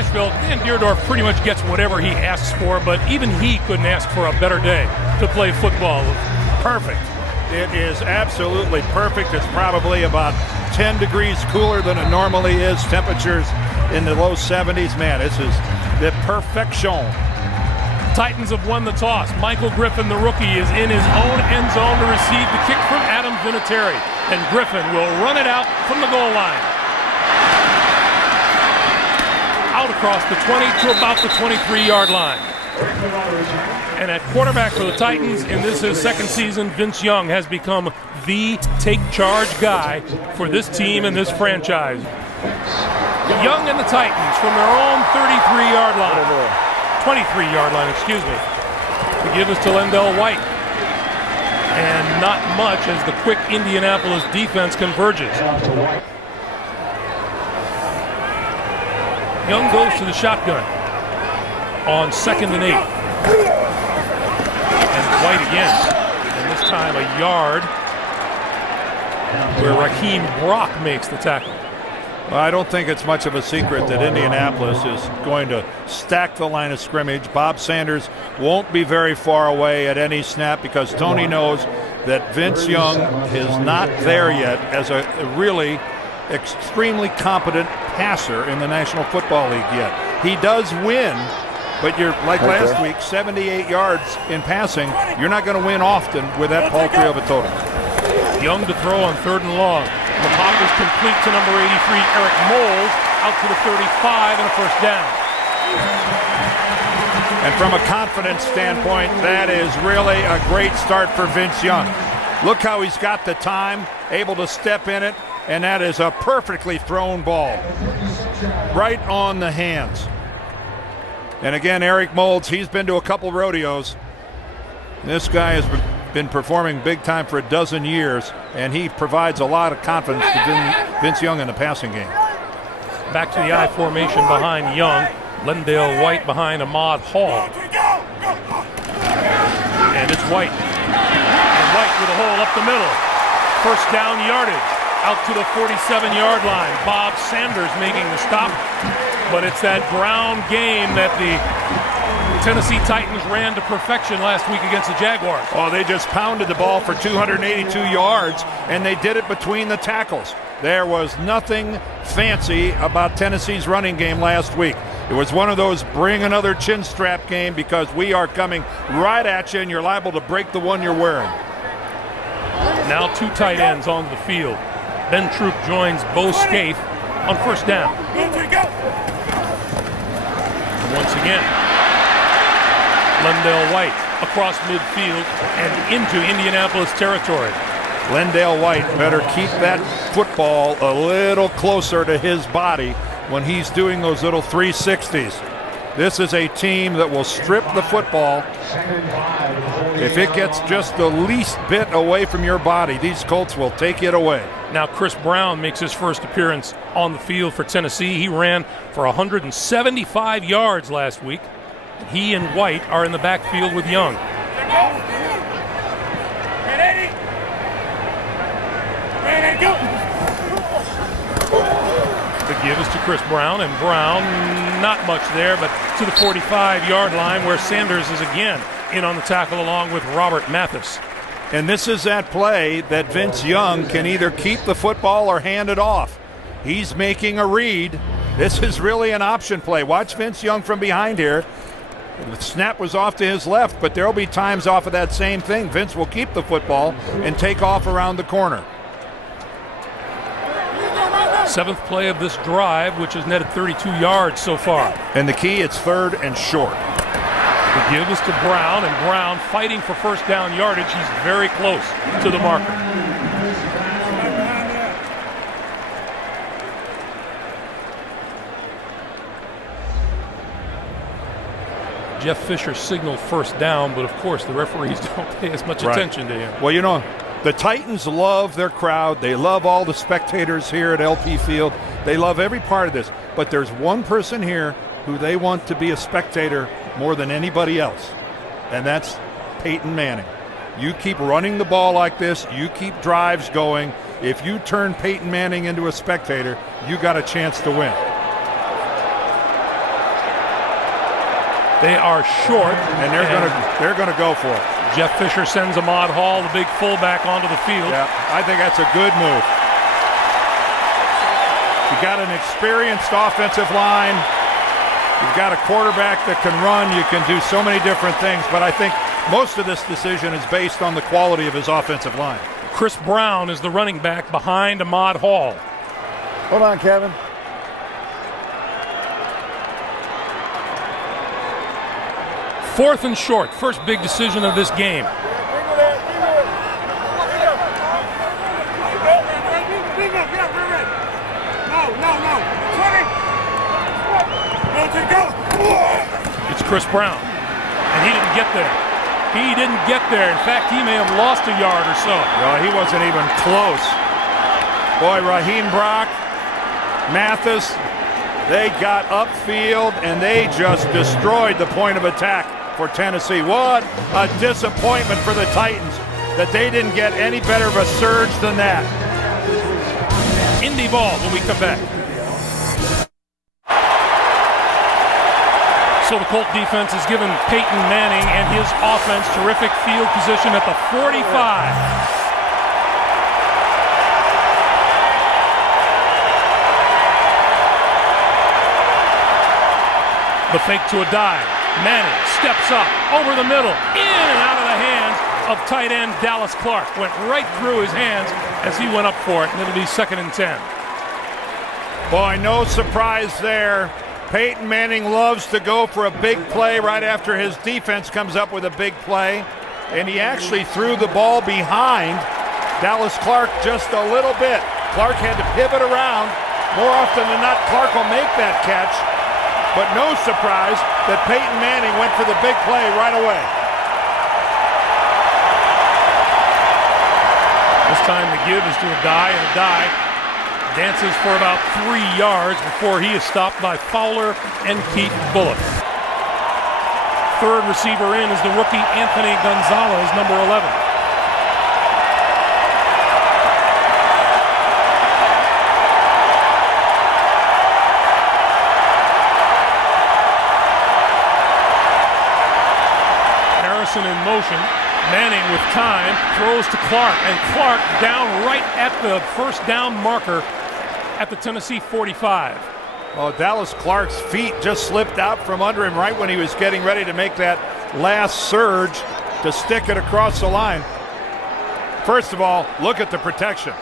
Nashville, Dan Deerdorf pretty much gets whatever he asks for, but even he couldn't ask for a better day to play football. Perfect. It is absolutely perfect. It's probably about 10 degrees cooler than it normally is. Temperatures in the low 70s. Man, this is the perfection. Titans have won the toss. Michael Griffin, the rookie, is in his own end zone to receive the kick from Adam Vinatieri. And Griffin will run it out from the goal line. Out across the 20 to about the 23-yard line. And at quarterback for the Titans, in this his second season, Vince Young has become the take-charge guy for this team and this franchise. Young and the Titans from their own 33-yard line. 23-yard line, excuse me. The give is to Lendell White. And not much as the quick Indianapolis defense converges. Young goes to the shotgun on 2nd and 8. And White again. And this time a yard where Raheem Brock makes the tackle. Well, I don't think it's much of a secret that Indianapolis is going to stack the line of scrimmage. Bob Sanders won't be very far away at any snap because Tony knows that Vince Young is not there yet as a really extremely competent passer in the National Football League yet. He does win, but you're like last week, 78 yards in passing. You're not going to win often with that paltry of a total. Young to throw on 3rd and long. The pop is complete to number 83, Eric Moles, out to the 35 and a first down. And from a confidence standpoint, that is really a great start for Vince Young. Look how he's got the time, able to step in it, and that is a perfectly thrown ball. Right on the hands. And again, Eric Moles, he's been to a couple rodeos. This guy has been performing big time for a dozen years, and he provides a lot of confidence to Vince Young in the passing game. Back to the I formation behind Young. Lendale White behind Ahmad Hall. And it's White. And White with a hole up the middle. First down yardage out to the 47-yard line. Bob Sanders making the stop, but it's that ground game that the Tennessee Titans ran to perfection last week against the Jaguars. Oh, they just pounded the ball for 282 yards, and they did it between the tackles. There was nothing fancy about Tennessee's running game last week. It was one of those bring another chin strap game because we are coming right at you and you're liable to break the one you're wearing. Now 2 tight ends on the field. Ben Troop joins Bo Scaife on first down. Once again, Lendale White across midfield and into Indianapolis territory. Lendale White better keep that football a little closer to his body when he's doing those little 360s. This is a team that will strip the football. If it gets just the least bit away from your body, these Colts will take it away. Now Chris Brown makes his first appearance on the field for Tennessee. He ran for 175 yards last week. He and White are in the backfield with Young. The give is to Chris Brown, and Brown, not much there, but to the 45-yard line where Sanders is again in on the tackle along with Robert Mathis. And this is that play that Vince Young can either keep the football or hand it off. He's making a read. This is really an option play. Watch Vince Young from behind here. The snap was off to his left, but there will be times off of that same thing. Vince will keep the football and take off around the corner. 7th play of this drive, which has netted 32 yards so far. And the key, it's 3rd and short. The give is to Brown, and Brown fighting for first down yardage. He's very close to the marker. Jeff Fisher signaled first down, but of course the referees don't pay as much attention to him. Well, you know, the Titans love their crowd. They love all the spectators here at LP Field. They love every part of this. But there's one person here who they want to be a spectator more than anybody else, and that's Peyton Manning. You keep running the ball like this, you keep drives going. If you turn Peyton Manning into a spectator, you got a chance to win. They are short, and they're gonna go for it. Jeff Fisher sends Ahmad Hall, the big fullback, onto the field. Yeah, I think that's a good move. You got an experienced offensive line. You've got a quarterback that can run. You can do so many different things, but I think most of this decision is based on the quality of his offensive line. Chris Brown is the running back behind Ahmad Hall. Hold on, Kevin. Fourth and short, first big decision of this game. It's Chris Brown, and he didn't get there. He didn't get there. In fact, he may have lost a yard or so. Well, he wasn't even close. Boy, Raheem Brock, Mathis, they got upfield, and they just destroyed the point of attack for Tennessee. What a disappointment for the Titans that they didn't get any better of a surge than that. Indy ball when we come back. So the Colt defense has given Peyton Manning and his offense terrific field position at the 45. The fake to a dive. Manning steps up over the middle, in and out of the hands of tight end Dallas Clark. Went right through his hands as he went up for it, and it'll be 2nd and 10. Boy, no surprise there. Peyton Manning loves to go for a big play right after his defense comes up with a big play, and he actually threw the ball behind Dallas Clark just a little bit. Clark had to pivot around. More often than not, Clark will make that catch. But no surprise that Peyton Manning went for the big play right away. This time the give is to a die and a die. Dances for about 3 yards before he is stopped by Fowler and Keith Bullock. Third receiver in is the rookie Anthony Gonzalez, number 11. In motion, Manning with time throws to Clark, and Clark down right at the first down marker at the Tennessee 45. Oh, Dallas Clark's feet just slipped out from under him right when he was getting ready to make that last surge to stick it across the line. First of all, look at the protection.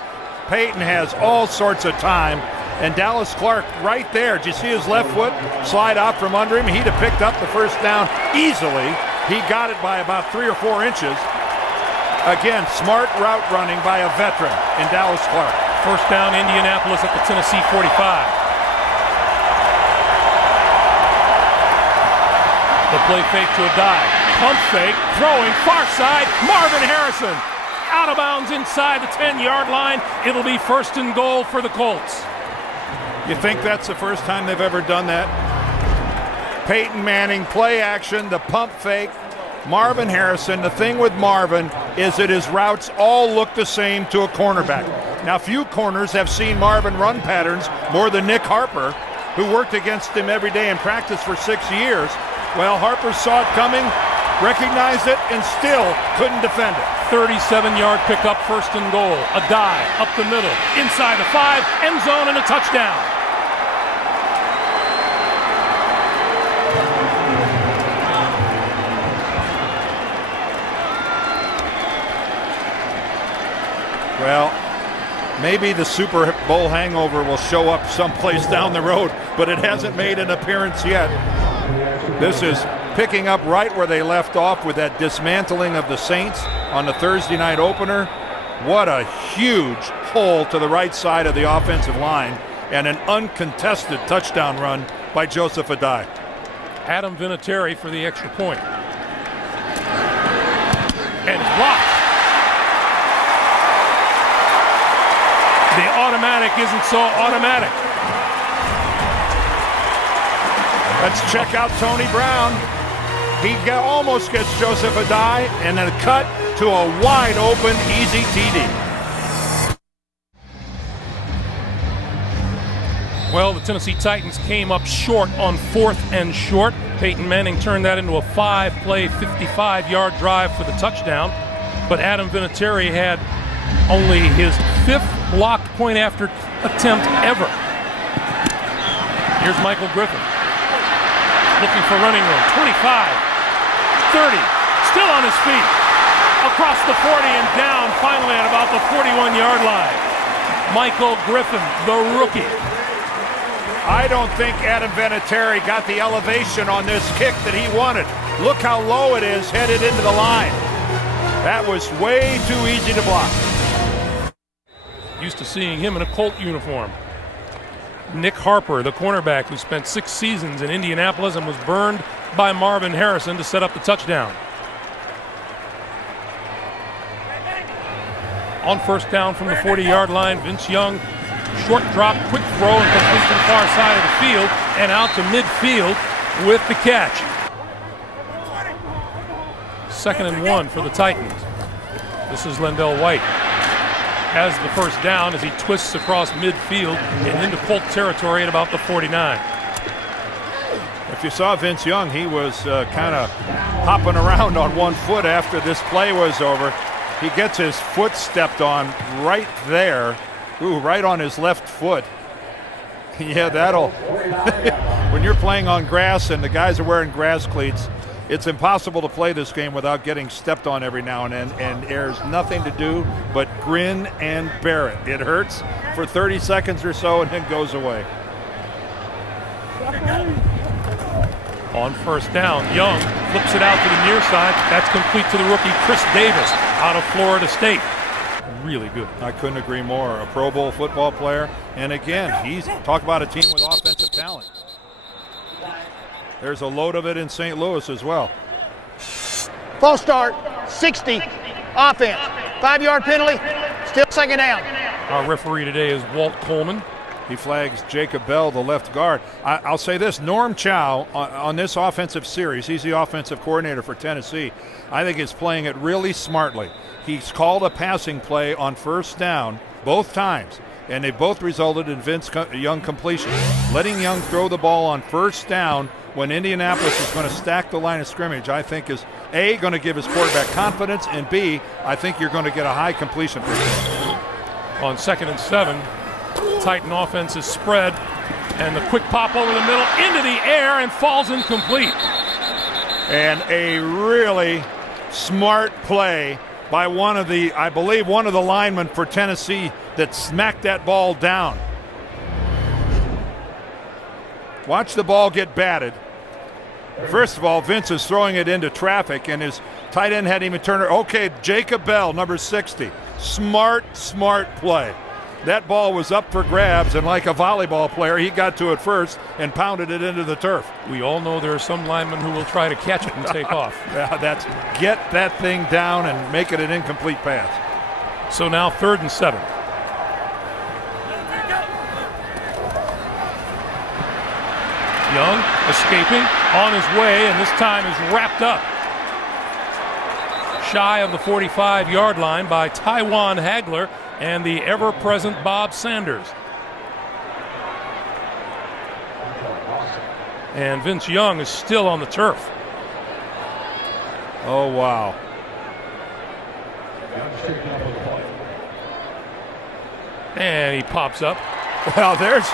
Peyton has all sorts of time, and Dallas Clark right there. Did you see his left foot slide out from under him? He'd have picked up the first down easily. He got it by about 3 or 4 inches. Again, smart route running by a veteran in Dallas Clark. First down, Indianapolis at the Tennessee 45. The play fake to a dive. Pump fake, throwing, far side, Marvin Harrison. Out of bounds inside the 10-yard line. It'll be 1st and goal for the Colts. You think that's the first time they've ever done that? Peyton Manning, play action, the pump fake, Marvin Harrison. The thing with Marvin is that his routes all look the same to a cornerback. Now, few corners have seen Marvin run patterns more than Nick Harper, who worked against him every day in practice for 6 years. Well, Harper saw it coming, recognized it, and still couldn't defend it. 37-yard pickup, 1st and goal. A dive up the middle, inside the 5, end zone, and a touchdown. Well, maybe the Super Bowl hangover will show up someplace down the road, but it hasn't made an appearance yet. This is picking up right where they left off with that dismantling of the Saints on the Thursday night opener. What a huge hole to the right side of the offensive line, and an uncontested touchdown run by Joseph Adai. Adam Vinatieri for the extra point. And blocked. The automatic isn't so automatic. Let's check out Tony Brown. He almost gets Joseph Adai, and then a cut to a wide open, easy TD. Well, the Tennessee Titans came up short on 4th and short. Peyton Manning turned that into a 5-play, 55-yard drive for the touchdown. But Adam Vinatieri had only his 5th blocked point after attempt ever. Here's Michael Griffin. Looking for running room. 25, 30, still on his feet. Across the 40 and down finally at about the 41-yard line. Michael Griffin, the rookie. I don't think Adam Vinatieri got the elevation on this kick that he wanted. Look how low it is headed into the line. That was way too easy to block. Used to seeing him in a Colt uniform. Nick Harper, the cornerback who spent 6 seasons in Indianapolis and was burned by Marvin Harrison to set up the touchdown. On first down from the 40-yard line, Vince Young, short drop, quick throw, and complete to the far side of the field and out to midfield with the catch. 2nd and 1 for the Titans. This is Lendell White. Has the first down as he twists across midfield and into Colt territory at about the 49. If you saw Vince Young, he was kind of hopping around on one foot after this play was over. He gets his foot stepped on right there. Ooh, right on his left foot. Yeah, that'll... When you're playing on grass and the guys are wearing grass cleats, it's impossible to play this game without getting stepped on every now and then, and there's nothing to do but grin and bear it. It hurts for 30 seconds or so and then goes away. On first down, Young flips it out to the near side. That's complete to the rookie Chris Davis out of Florida State. Really good. I couldn't agree more. A Pro Bowl football player. And again, he's talk about a team with offensive talent. There's a load of it in St. Louis as well. False start, 60, offense, 5-yard penalty, still 2nd down. Our referee today is Walt Coleman. He flags Jacob Bell, the left guard. I'll say this, Norm Chow on this offensive series, he's the offensive coordinator for Tennessee, I think is playing it really smartly. He's called a passing play on first down both times, and they both resulted in Vince Young completion. Letting Young throw the ball on first down when Indianapolis is going to stack the line of scrimmage, I think is A, going to give his quarterback confidence, and B, I think you're going to get a high completion percentage. On 2nd and 7, Titan offense is spread, and the quick pop over the middle into the air and falls incomplete. And a really smart play by I believe one of the linemen for Tennessee that smacked that ball down. Watch the ball get batted. First of all, Vince is throwing it into traffic, and his tight end hadn't even turned it. Okay, Jacob Bell, number 60. Smart play. That ball was up for grabs, and like a volleyball player, he got to it first and pounded it into the turf. We all know there are some linemen who will try to catch it and take off. Yeah, that's get that thing down and make it an incomplete pass. So now 3rd and 7. Young escaping, on his way, and this time is wrapped up shy of the 45-yard line by Tywan Hagler and the ever-present Bob Sanders. And Vince Young is still on the turf. Oh, wow. And he pops up. Well, there's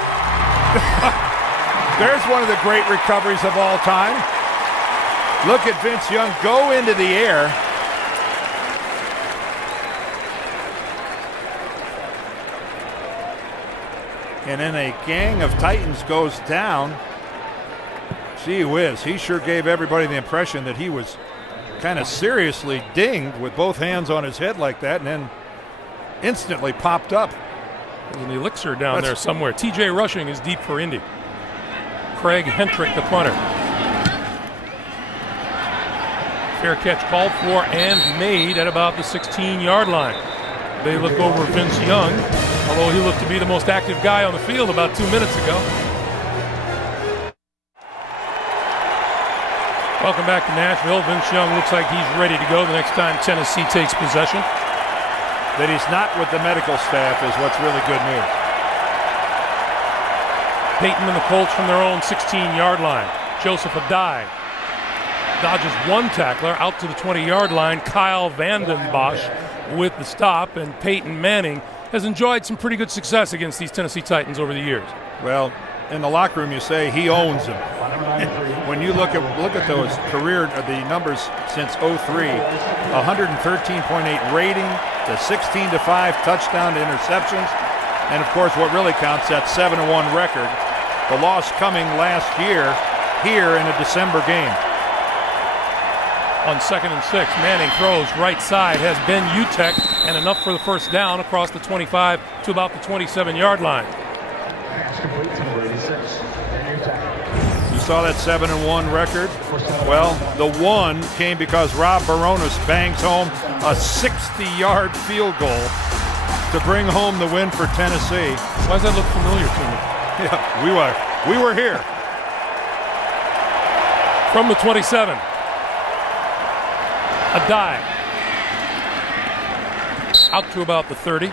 one of the great recoveries of all time. Look at Vince Young go into the air. And then a gang of Titans goes down. Gee whiz, he sure gave everybody the impression that he was kind of seriously dinged with both hands on his head like that, and then instantly popped up. There's an elixir down there somewhere. TJ Rushing is deep for Indy. Craig Hentrick, the punter. Fair catch called for and made at about the 16-yard line. They look over Vince Young, although he looked to be the most active guy on the field about 2 minutes ago. Welcome back to Nashville. Vince Young looks like he's ready to go the next time Tennessee takes possession. That he's not with the medical staff is what's really good news. Peyton and the Colts from their own 16-yard line. Joseph Adai dodges one tackler out to the 20-yard line. Kyle Vanden Bosch with the stop, and Peyton Manning has enjoyed some pretty good success against these Tennessee Titans over the years. Well, in the locker room, you say he owns them. When you look at those the numbers since 03, 113.8 rating, the 16-5 touchdown to interceptions, and of course, what really counts, that 7-1 record. The loss coming last year here in a December game. On 2nd and 6, Manning throws right side, has Ben Utek, and enough for the first down across the 25 to about the 27-yard line. You saw that 7-1 record? Well, the one came because Rob Baronis bangs home a 60-yard field goal to bring home the win for Tennessee. Why does that look familiar to me? Yeah, we were here. From the 27. Adai out to about the 30.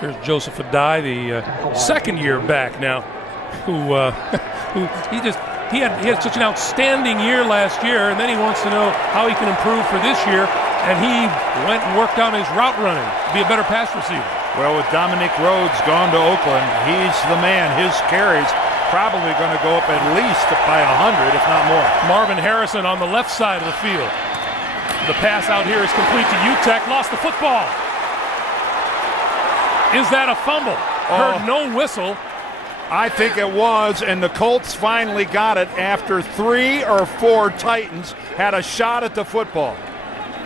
Here's Joseph Adai, the second year back now, who he had such an outstanding year last year, and then he wants to know how he can improve for this year, and he went and worked on his route running to be a better pass receiver. Well, with Dominic Rhodes gone to Oakland, he's the man. His carries probably going to go up at least by 100, if not more. Marvin Harrison on the left side of the field. The pass out here is complete to Utek. Lost the football. Is that a fumble? Heard no whistle. I think it was, and the Colts finally got it after 3 or 4 Titans had a shot at the football.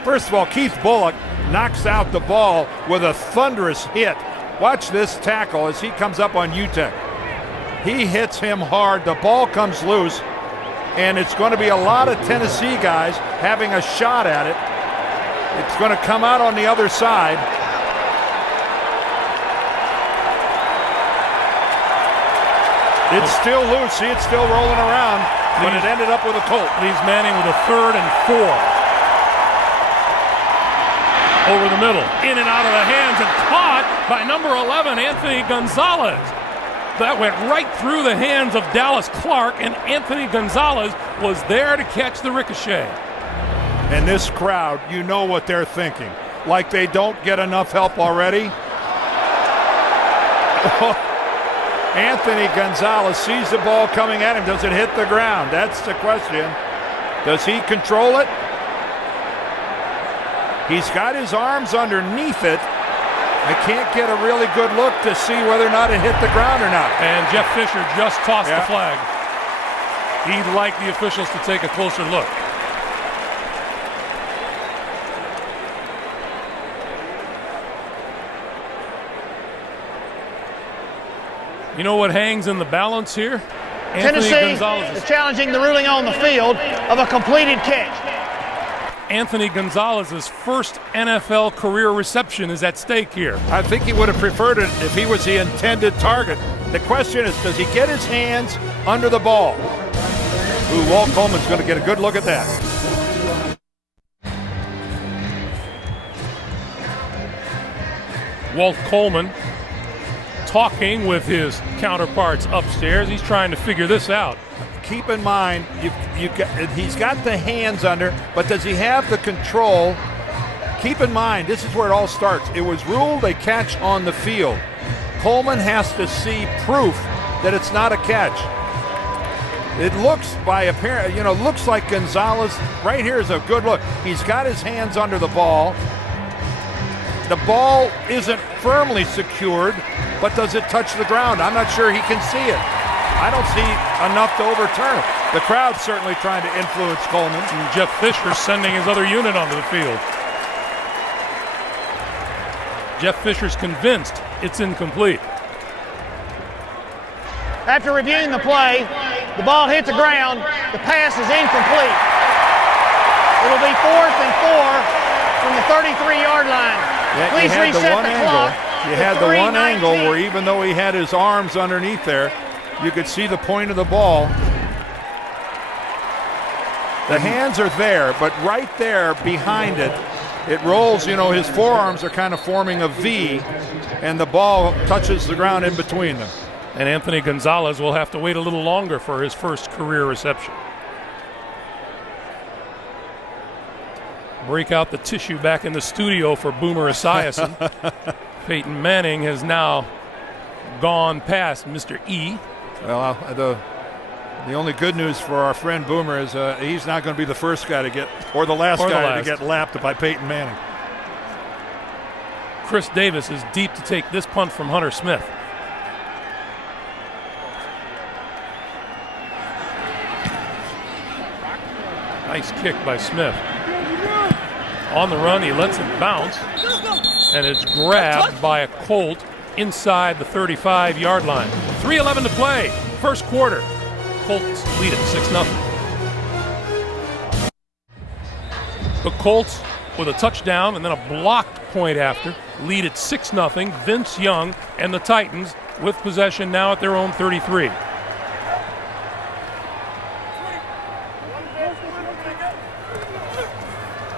First of all, Keith Bullock knocks out the ball with a thunderous hit. Watch this tackle as he comes up on Utek. He hits him hard. The ball comes loose, and it's going to be a lot of Tennessee guys having a shot at it. It's going to come out on the other side. It's still loose. See, it's still rolling around, but it ended up with a Colt. Leaves Manning with a 3rd and 4. Over the middle, in and out of the hands, and caught by number 11, Anthony Gonzalez. That went right through the hands of Dallas Clark, and Anthony Gonzalez was there to catch the ricochet. And this crowd, you know what they're thinking. Like they don't get enough help already. Anthony Gonzalez sees the ball coming at him. Does it hit the ground? That's the question. Does he control it? He's got his arms underneath it. I can't get a really good look to see whether or not it hit the ground or not. And Jeff Fisher just tossed the flag. He'd like the officials to take a closer look. You know what hangs in the balance here? Tennessee is challenging the ruling on the field of a completed catch. Anthony Gonzalez's first NFL career reception is at stake here. I think he would have preferred it if he was the intended target. The question is, does he get his hands under the ball? Ooh, Walt Coleman's going to get a good look at that. Walt Coleman talking with his counterparts upstairs. He's trying to figure this out. Keep in mind, he's got the hands under, but does he have the control? Keep in mind, this is where it all starts. It was ruled a catch on the field. Coleman has to see proof that it's not a catch. It looks looks like Gonzalez. Right here is a good look. He's got his hands under the ball. The ball isn't firmly secured, but does it touch the ground? I'm not sure he can see it. I don't see enough to overturn it. The crowd's certainly trying to influence Coleman. And Jeff Fisher sending his other unit onto the field. Jeff Fisher's convinced it's incomplete. After reviewing the play, the ball hit the ground. The pass is incomplete. It will be 4th and 4 from the 33-yard line. Please reset the clock. You had the one angle where even though he had his arms underneath there, you could see the point of the ball. The hands are there, but right there behind it, it rolls, his forearms are kind of forming a V, and the ball touches the ground in between them. And Anthony Gonzalez will have to wait a little longer for his first career reception. Break out the tissue back in the studio for Boomer Esiason. Peyton Manning has now gone past Mr. E. Well, the only good news for our friend Boomer is he's not going to be the first guy to get, or the last guy to get lapped by Peyton Manning. Chris Davis is deep to take this punt from Hunter Smith. Nice kick by Smith. On the run, he lets it bounce, and it's grabbed by a Colt inside the 35-yard line. 3:11 to play, first quarter. Colts lead it 6-0. The Colts with a touchdown and then a blocked point after lead it 6-0. Vince Young and the Titans with possession now at their own 33.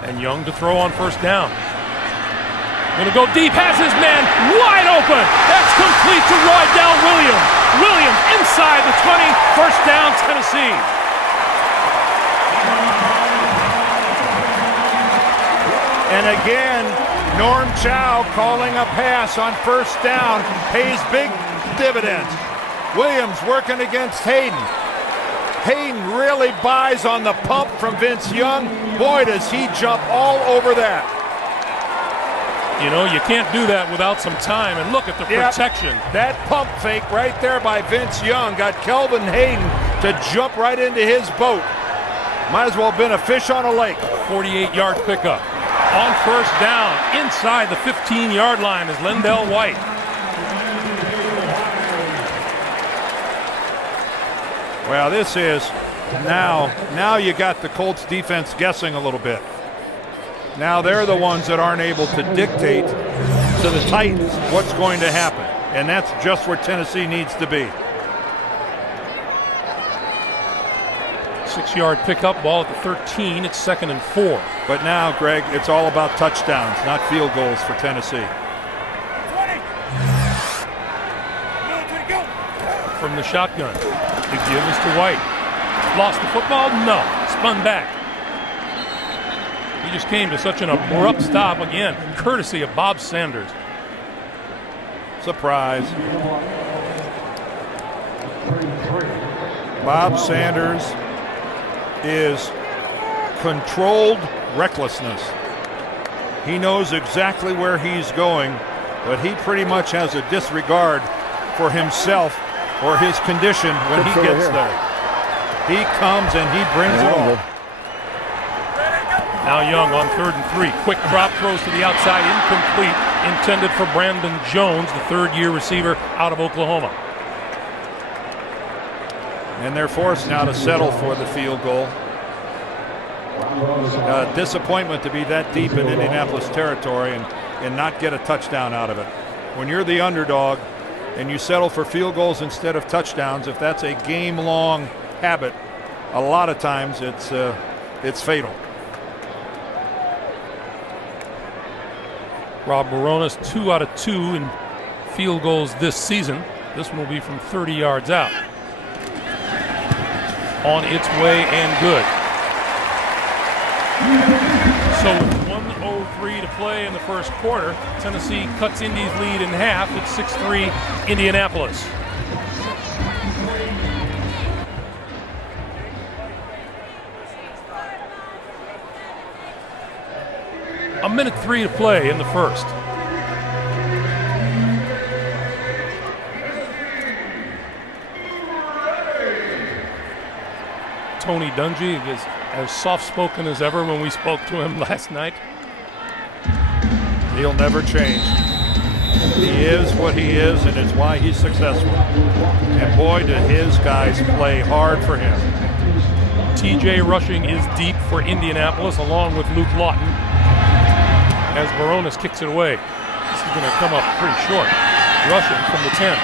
And Young to throw on first down. Going to go deep, has his man wide open. That's complete to Roydell Williams. Williams inside the 20, first down, Tennessee. And again, Norm Chow calling a pass on first down pays big dividends. Williams working against Hayden. Hayden really buys on the pump from Vince Young. Boy, does he jump all over that. You know, you can't do that without some time, and look at the protection. That pump fake right there by Vince Young got Kelvin Hayden to jump right into his boat. Might as well have been a fish on a lake. 48-yard pickup. On first down, inside the 15-yard line is Lendell White. Well, this is now you got the Colts defense guessing a little bit. Now they're the ones that aren't able to dictate to the Titans what's going to happen. And that's just where Tennessee needs to be. 6-yard pickup, ball at the 13. It's 2nd and 4. But now, Greg, it's all about touchdowns, not field goals for Tennessee. 20. From the shotgun. The give is to White. Lost the football? No. Spun back. He just came to such an abrupt stop again, courtesy of Bob Sanders. Surprise. Bob Sanders is controlled recklessness. He knows exactly where he's going, but he pretty much has a disregard for himself or his condition when he gets there. He comes and he brings it all. Now Young on 3rd and 3. Quick drop, throws to the outside, incomplete. Intended for Brandon Jones, the third-year receiver out of Oklahoma. And they're forced now to settle for the field goal. Disappointment to be that deep in Indianapolis territory and not get a touchdown out of it. When you're the underdog and you settle for field goals instead of touchdowns, if that's a game-long habit, a lot of times it's fatal. Rob Baronis 2 out of 2 in field goals this season. This one will be from 30 yards out. On its way and good. So with 1:03 to play in the first quarter, Tennessee cuts Indy's lead in half. It's 6-3 Indianapolis. A minute 3 to play in the first. Tony Dungy is as soft-spoken as ever when we spoke to him last night. He'll never change. He is what he is, and it's why he's successful. And boy, did his guys play hard for him. TJ Rushing is deep for Indianapolis, along with Luke Lawton, as Baronis kicks it away. This is going to come up pretty short. Rushing from the 10.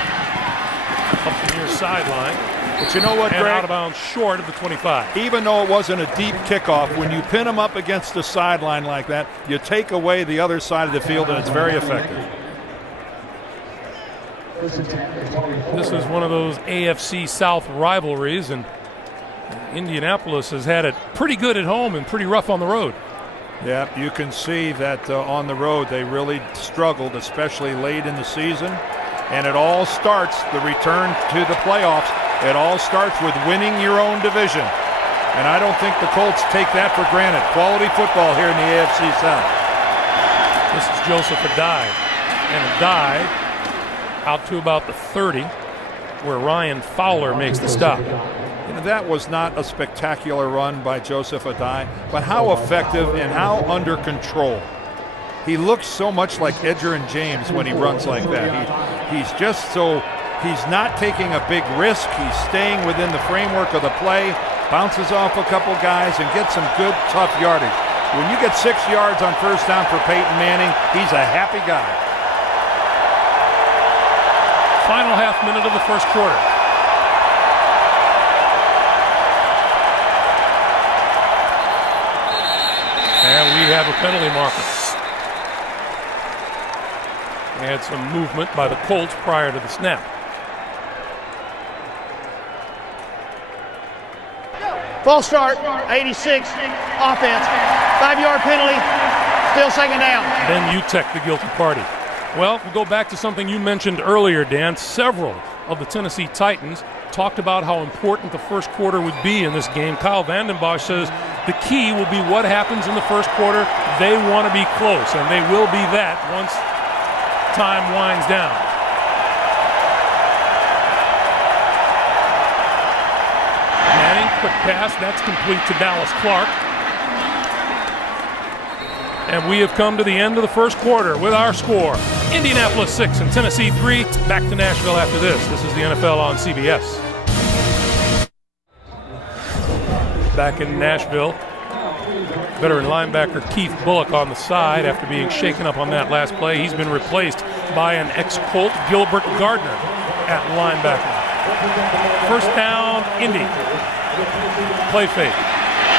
Up the near sideline. But you know what, and Greg? Out of bounds short of the 25. Even though it wasn't a deep kickoff, when you pin him up against the sideline like that, you take away the other side of the field, and it's very effective. This is one of those AFC South rivalries, and Indianapolis has had it pretty good at home and pretty rough on the road. Yeah, you can see that on the road they really struggled, especially late in the season. And it all starts, the return to the playoffs, it all starts with winning your own division. And I don't think the Colts take that for granted. Quality football here in the AFC South. This is Joseph Adai. And Adai out to about the 30, where Ryan Fowler makes the stop. You know, that was not a spectacular run by Joseph Adai, but how effective and how under control. He looks so much like Edgerrin James when he runs like that. He's just so, he's not taking a big risk. He's staying within the framework of the play, bounces off a couple guys, and gets some good, tough yardage. When you get 6 yards on first down for Peyton Manning, he's a happy guy. Final half minute of the first quarter. And we have a penalty marker. We had some movement by the Colts prior to the snap. False start, 86, offense. 5-yard penalty, still second down. Then Utech, the guilty party. Well, we'll go back to something you mentioned earlier, Dan. Several of the Tennessee Titans talked about how important the first quarter would be in this game. Kyle Vanden Bosch says the key will be what happens in the first quarter. They want to be close, and they will be that once time winds down. Manning, quick pass, that's complete to Dallas Clark. And we have come to the end of the first quarter with our score. Indianapolis 6 and Tennessee 3. Back to Nashville after this. This is the NFL on CBS. Back in Nashville, veteran linebacker Keith Bullock on the side after being shaken up on that last play. He's been replaced by an ex-Colt, Gilbert Gardner, at linebacker. First down, Indy. Play fake.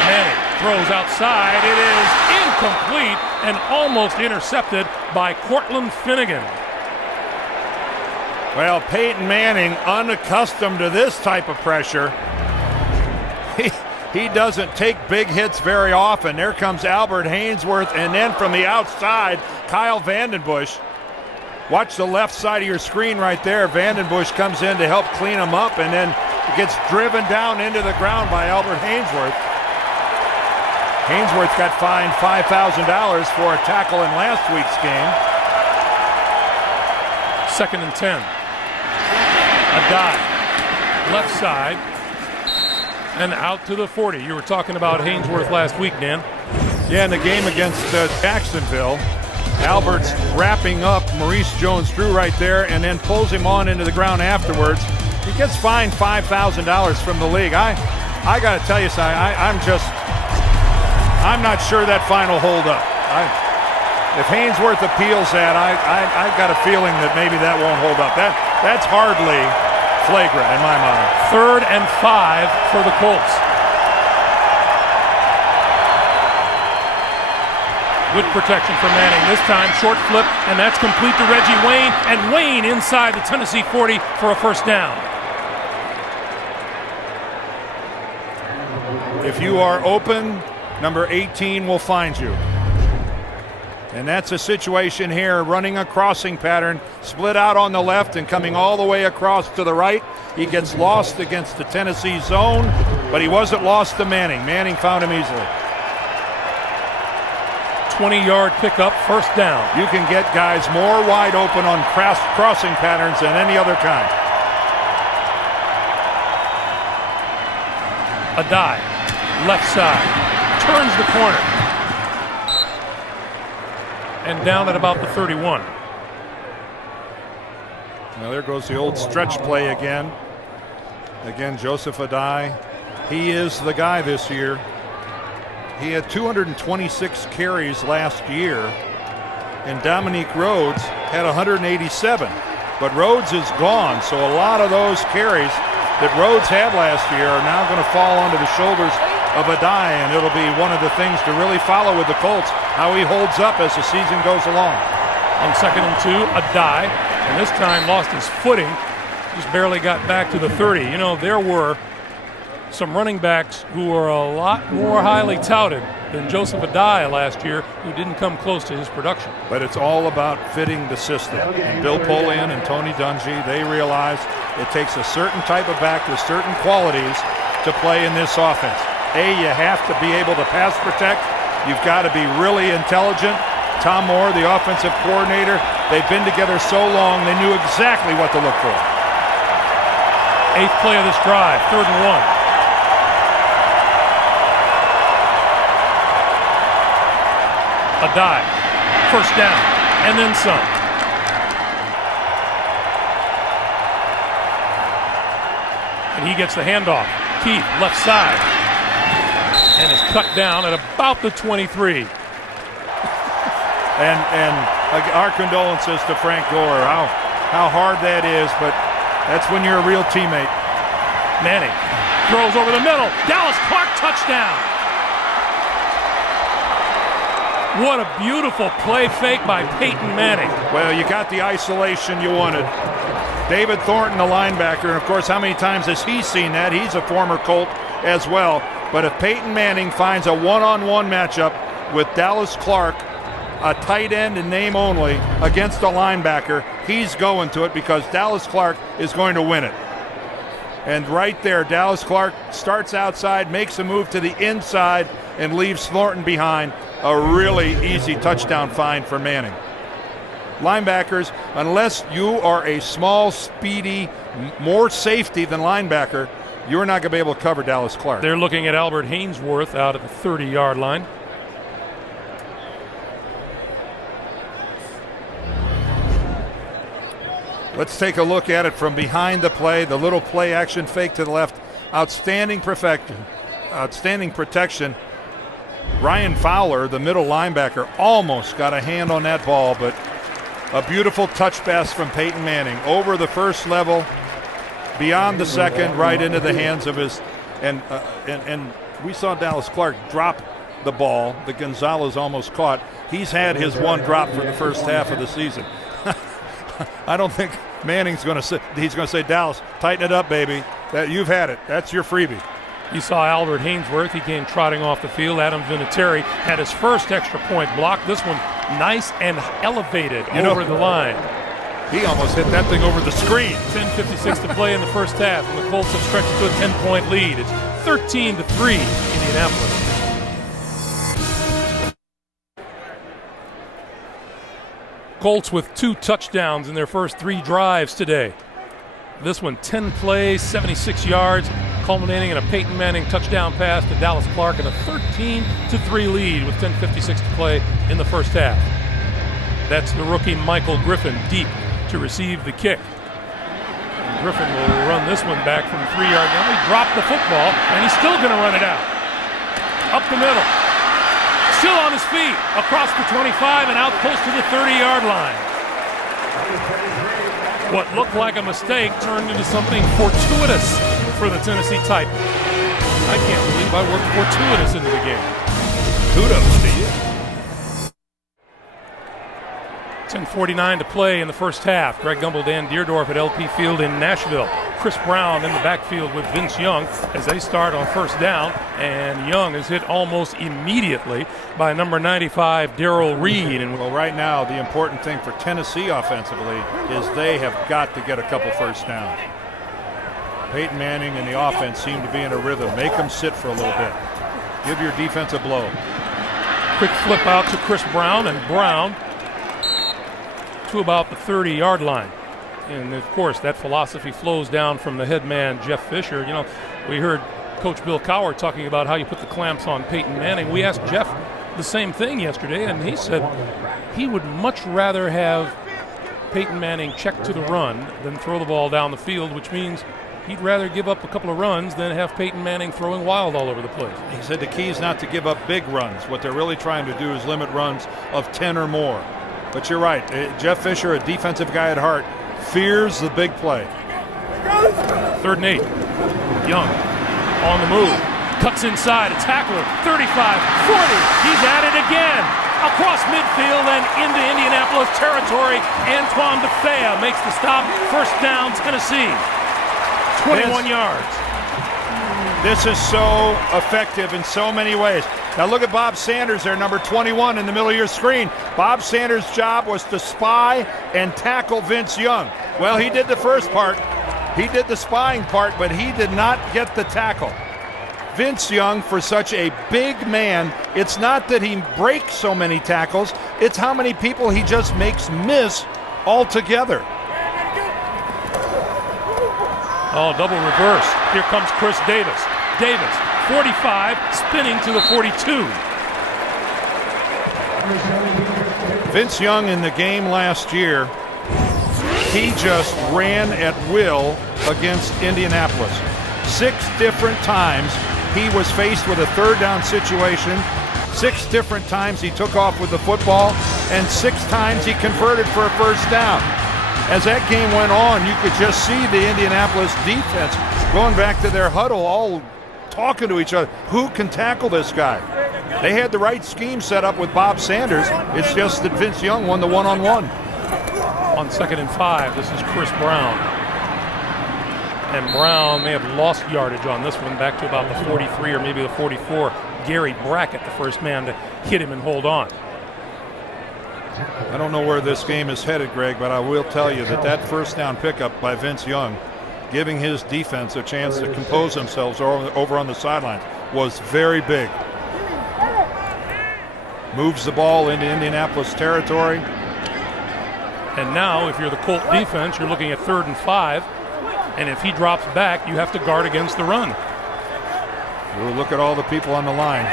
Manning throws outside. It is incomplete and almost intercepted by Cortland Finnegan. Well, Peyton Manning, unaccustomed to this type of pressure, he doesn't take big hits very often. There comes Albert Haynesworth, and then from the outside, Kyle Vanden Bosch. Watch the left side of your screen right there. Vanden Bosch comes in to help clean him up, and then gets driven down into the ground by Albert Haynesworth. Haynesworth got fined $5,000 for a tackle in last week's game. 2nd and 10. A dive. Left side. And out to the 40. You were talking about Haynesworth last week, Dan. Yeah, in the game against Jacksonville, Albert's wrapping up Maurice Jones-Drew right there and then pulls him on into the ground afterwards. He gets fined $5,000 from the league. I got to tell you, I'm not sure that fine will hold up. If Haynesworth appeals that, I've got a feeling that maybe that won't hold up. That's hardly flagrant in my mind. 3rd and 5 for the Colts. Good protection for Manning. This time, short flip, and that's complete to Reggie Wayne. And Wayne inside the Tennessee 40 for a first down. If you are open, number 18 will find you. And that's a situation here, running a crossing pattern, split out on the left and coming all the way across to the right. He gets lost against the Tennessee zone, but he wasn't lost to Manning. Manning found him easily. 20-yard pickup, first down. You can get guys more wide open on crossing patterns than any other kind. A dive, left side, turns the corner. And down at about the 31. Now there goes the old stretch play again. Again, Joseph Adai. He is the guy this year. He had 226 carries last year, and Dominique Rhodes had 187. But Rhodes is gone, so a lot of those carries that Rhodes had last year are now going to fall onto the shoulders of Adai, and it'll be one of the things to really follow with the Colts, how he holds up as the season goes along. On 2nd and 2, Adai and this time lost his footing, just barely got back to the 30. You know, there were some running backs who were a lot more highly touted than Joseph Adai last year, who didn't come close to his production. But it's all about fitting the system. And Bill Polian and Tony Dungy, they realize it takes a certain type of back with certain qualities to play in this offense. You have to be able to pass protect. You've got to be really intelligent. Tom Moore, the offensive coordinator, they've been together so long, they knew exactly what to look for. 8th play of this drive, 3rd and 1. A dive, 1st down, and then some. And he gets the handoff. Keith, left side, and is cut down at about the 23. And our condolences to Frank Gore. How hard that is, but that's when you're a real teammate. Manning throws over the middle. Dallas Clark touchdown. What a beautiful play fake by Peyton Manning. Well, you got the isolation you wanted. David Thornton, the linebacker, and of course, how many times has he seen that? He's a former Colt as well. But if Peyton Manning finds a one-on-one matchup with Dallas Clark, a tight end in name only, against a linebacker, he's going to it because Dallas Clark is going to win it. And right there, Dallas Clark starts outside, makes a move to the inside, and leaves Thornton behind. A really easy touchdown find for Manning. Linebackers, unless you are a small, speedy, more safety than linebacker, you're not going to be able to cover Dallas Clark. They're looking at Albert Hainsworth out at the 30-yard line. Let's take a look at it from behind the play. The little play action fake to the left. Outstanding protection. Ryan Fowler, the middle linebacker, almost got a hand on that ball, but a beautiful touch pass from Peyton Manning over the first level, beyond the second, right into the hands of his. And we saw Dallas Clark drop the ball that Gonzalez almost caught. He's had his one drop for the first half of the season. I don't think Manning's going to say. He's going to say, Dallas, tighten it up, baby. You've had it. That's your freebie. You saw Albert Hainsworth. He came trotting off the field. Adam Vinatieri had his first extra point block. This one nice and elevated over the line. He almost hit that thing over the screen. 10:56 to play in the first half, and the Colts have stretched it to a 10-point lead. It's 13-3 Indianapolis. Colts with 2 touchdowns in their first 3 drives today. This one 10 plays, 76 yards, culminating in a Peyton Manning touchdown pass to Dallas Clark and a 13-3 lead with 10:56 to play in the first half. That's the rookie Michael Griffin deep to receive the kick. And Griffin will run this one back from 3 yards. Now he dropped the football, and he's still going to run it out. Up the middle. Still on his feet, across the 25 and out close to the 30-yard line. What looked like a mistake turned into something fortuitous for the Tennessee Titans. I can't believe I worked fortuitous into the game. Kudos to you. 10:49 to play in the first half. Greg Gumbel, Dan Deerdorf at LP Field in Nashville. Chris Brown in the backfield with Vince Young as they start on first down, and Young is hit almost immediately by number 95, Darrell Reed. And well, right now, the important thing for Tennessee offensively is they have got to get a couple first downs. Peyton Manning and the offense seem to be in a rhythm. Make them sit for a little bit. Give your defense a blow. Quick flip out to Chris Brown, and Brown to about the 30-yard line. And, of course, that philosophy flows down from the head man, Jeff Fisher. You know, we heard Coach Bill Cowher talking about how you put the clamps on Peyton Manning. We asked Jeff the same thing yesterday, and he said he would much rather have Peyton Manning check to the run than throw the ball down the field, which means he'd rather give up a couple of runs than have Peyton Manning throwing wild all over the place. He said the key is not to give up big runs. What they're really trying to do is limit runs of 10 or more. But you're right. Jeff Fisher, a defensive guy at heart, fears the big play. 3rd and 8. Young on the move. Cuts inside. A tackler. 35, 40. He's at it again. across midfield and into Indianapolis territory. Antoine DeFea makes the stop. First down, Tennessee. 21 yards. This is so effective in so many ways. Now look at Bob Sanders there, number 21 in the middle of your screen. Bob Sanders' job was to spy and tackle Vince Young. Well, he did the first part. He did the spying part, but he did not get the tackle. Vince Young, for such a big man, it's not that he breaks so many tackles, it's how many people he just makes miss altogether. Oh, double reverse. Here comes Chris Davis. Davis, 45, spinning to the 42. Vince Young in the game last year, he just ran at will against Indianapolis. 6 different times he was faced with a third down situation. 6 different times he took off with the football, and 6 times he converted for a first down. As that game went on, you could just see the Indianapolis defense going back to their huddle, all talking to each other. Who can tackle this guy? They had the right scheme set up with Bob Sanders. It's just that Vince Young won the one-on-one. On 2nd and 5, this is Chris Brown. And Brown may have lost yardage on this one, back to about the 43 or maybe the 44. Gary Brackett, the first man to hit him and hold on. I don't know where this game is headed, Greg, but I will tell you that first down pickup by Vince Young, giving his defense a chance to compose themselves over on the sidelines, was very big. Moves the ball into Indianapolis territory. And now, if you're the Colt defense, you're looking at 3rd and 5. And if he drops back, you have to guard against the run. We'll look at all the people on the line.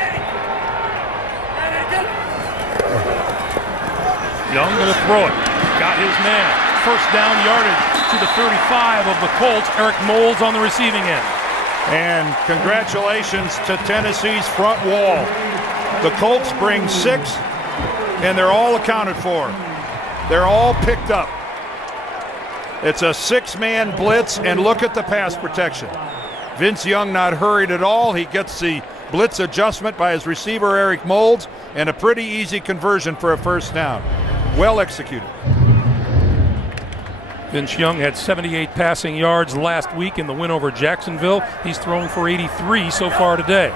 Young going to throw it. Got his man. First down yardage to the 35 of the Colts. Eric Moles on the receiving end. And congratulations to Tennessee's front wall. The Colts bring 6, and they're all accounted for. They're all picked up. It's a 6-man blitz, and look at the pass protection. Vince Young not hurried at all. He gets the blitz adjustment by his receiver, Eric Moulds, and a pretty easy conversion for a first down. Well executed. Vince Young had 78 passing yards last week in the win over Jacksonville. He's thrown for 83 so far today.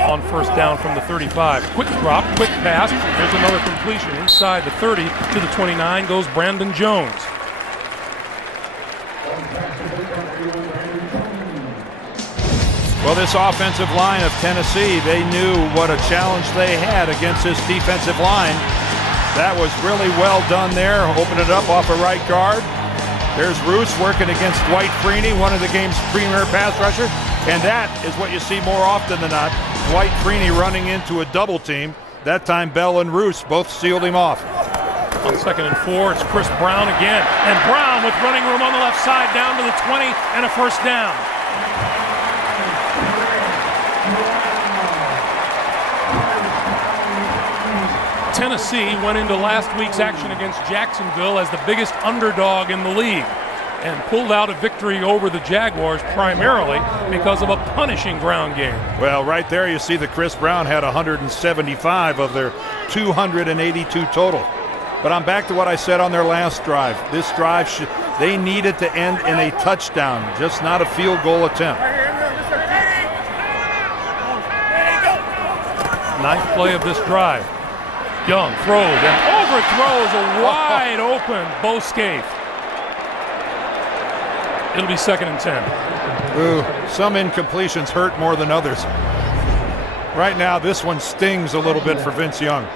On first down from the 35. Quick drop, quick pass. There's another completion inside the 30 to the 29 goes Brandon Jones. Well, this offensive line of Tennessee, they knew what a challenge they had against this defensive line. That was really well done there. Open it up off a right guard. There's Roos working against Dwight Freeney, one of the game's premier pass rusher. And that is what you see more often than not. Dwight Freeney running into a double team. That time Bell and Roos both sealed him off. On 2nd and 4, it's Chris Brown again. And Brown with running room on the left side down to the 20 and a first down. Tennessee went into last week's action against Jacksonville as the biggest underdog in the league and pulled out a victory over the Jaguars primarily because of a punishing ground game. Well, right there you see that Chris Brown had 175 of their 282 total. But I'm back to what I said on their last drive. This drive, they needed to end in a touchdown, just not a field goal attempt. Ninth play of this drive. Young throws and overthrows a wide open Bo Scaife. It'll be 2nd and 10. Ooh, some incompletions hurt more than others. Right now, this one stings a little bit for Vince Young.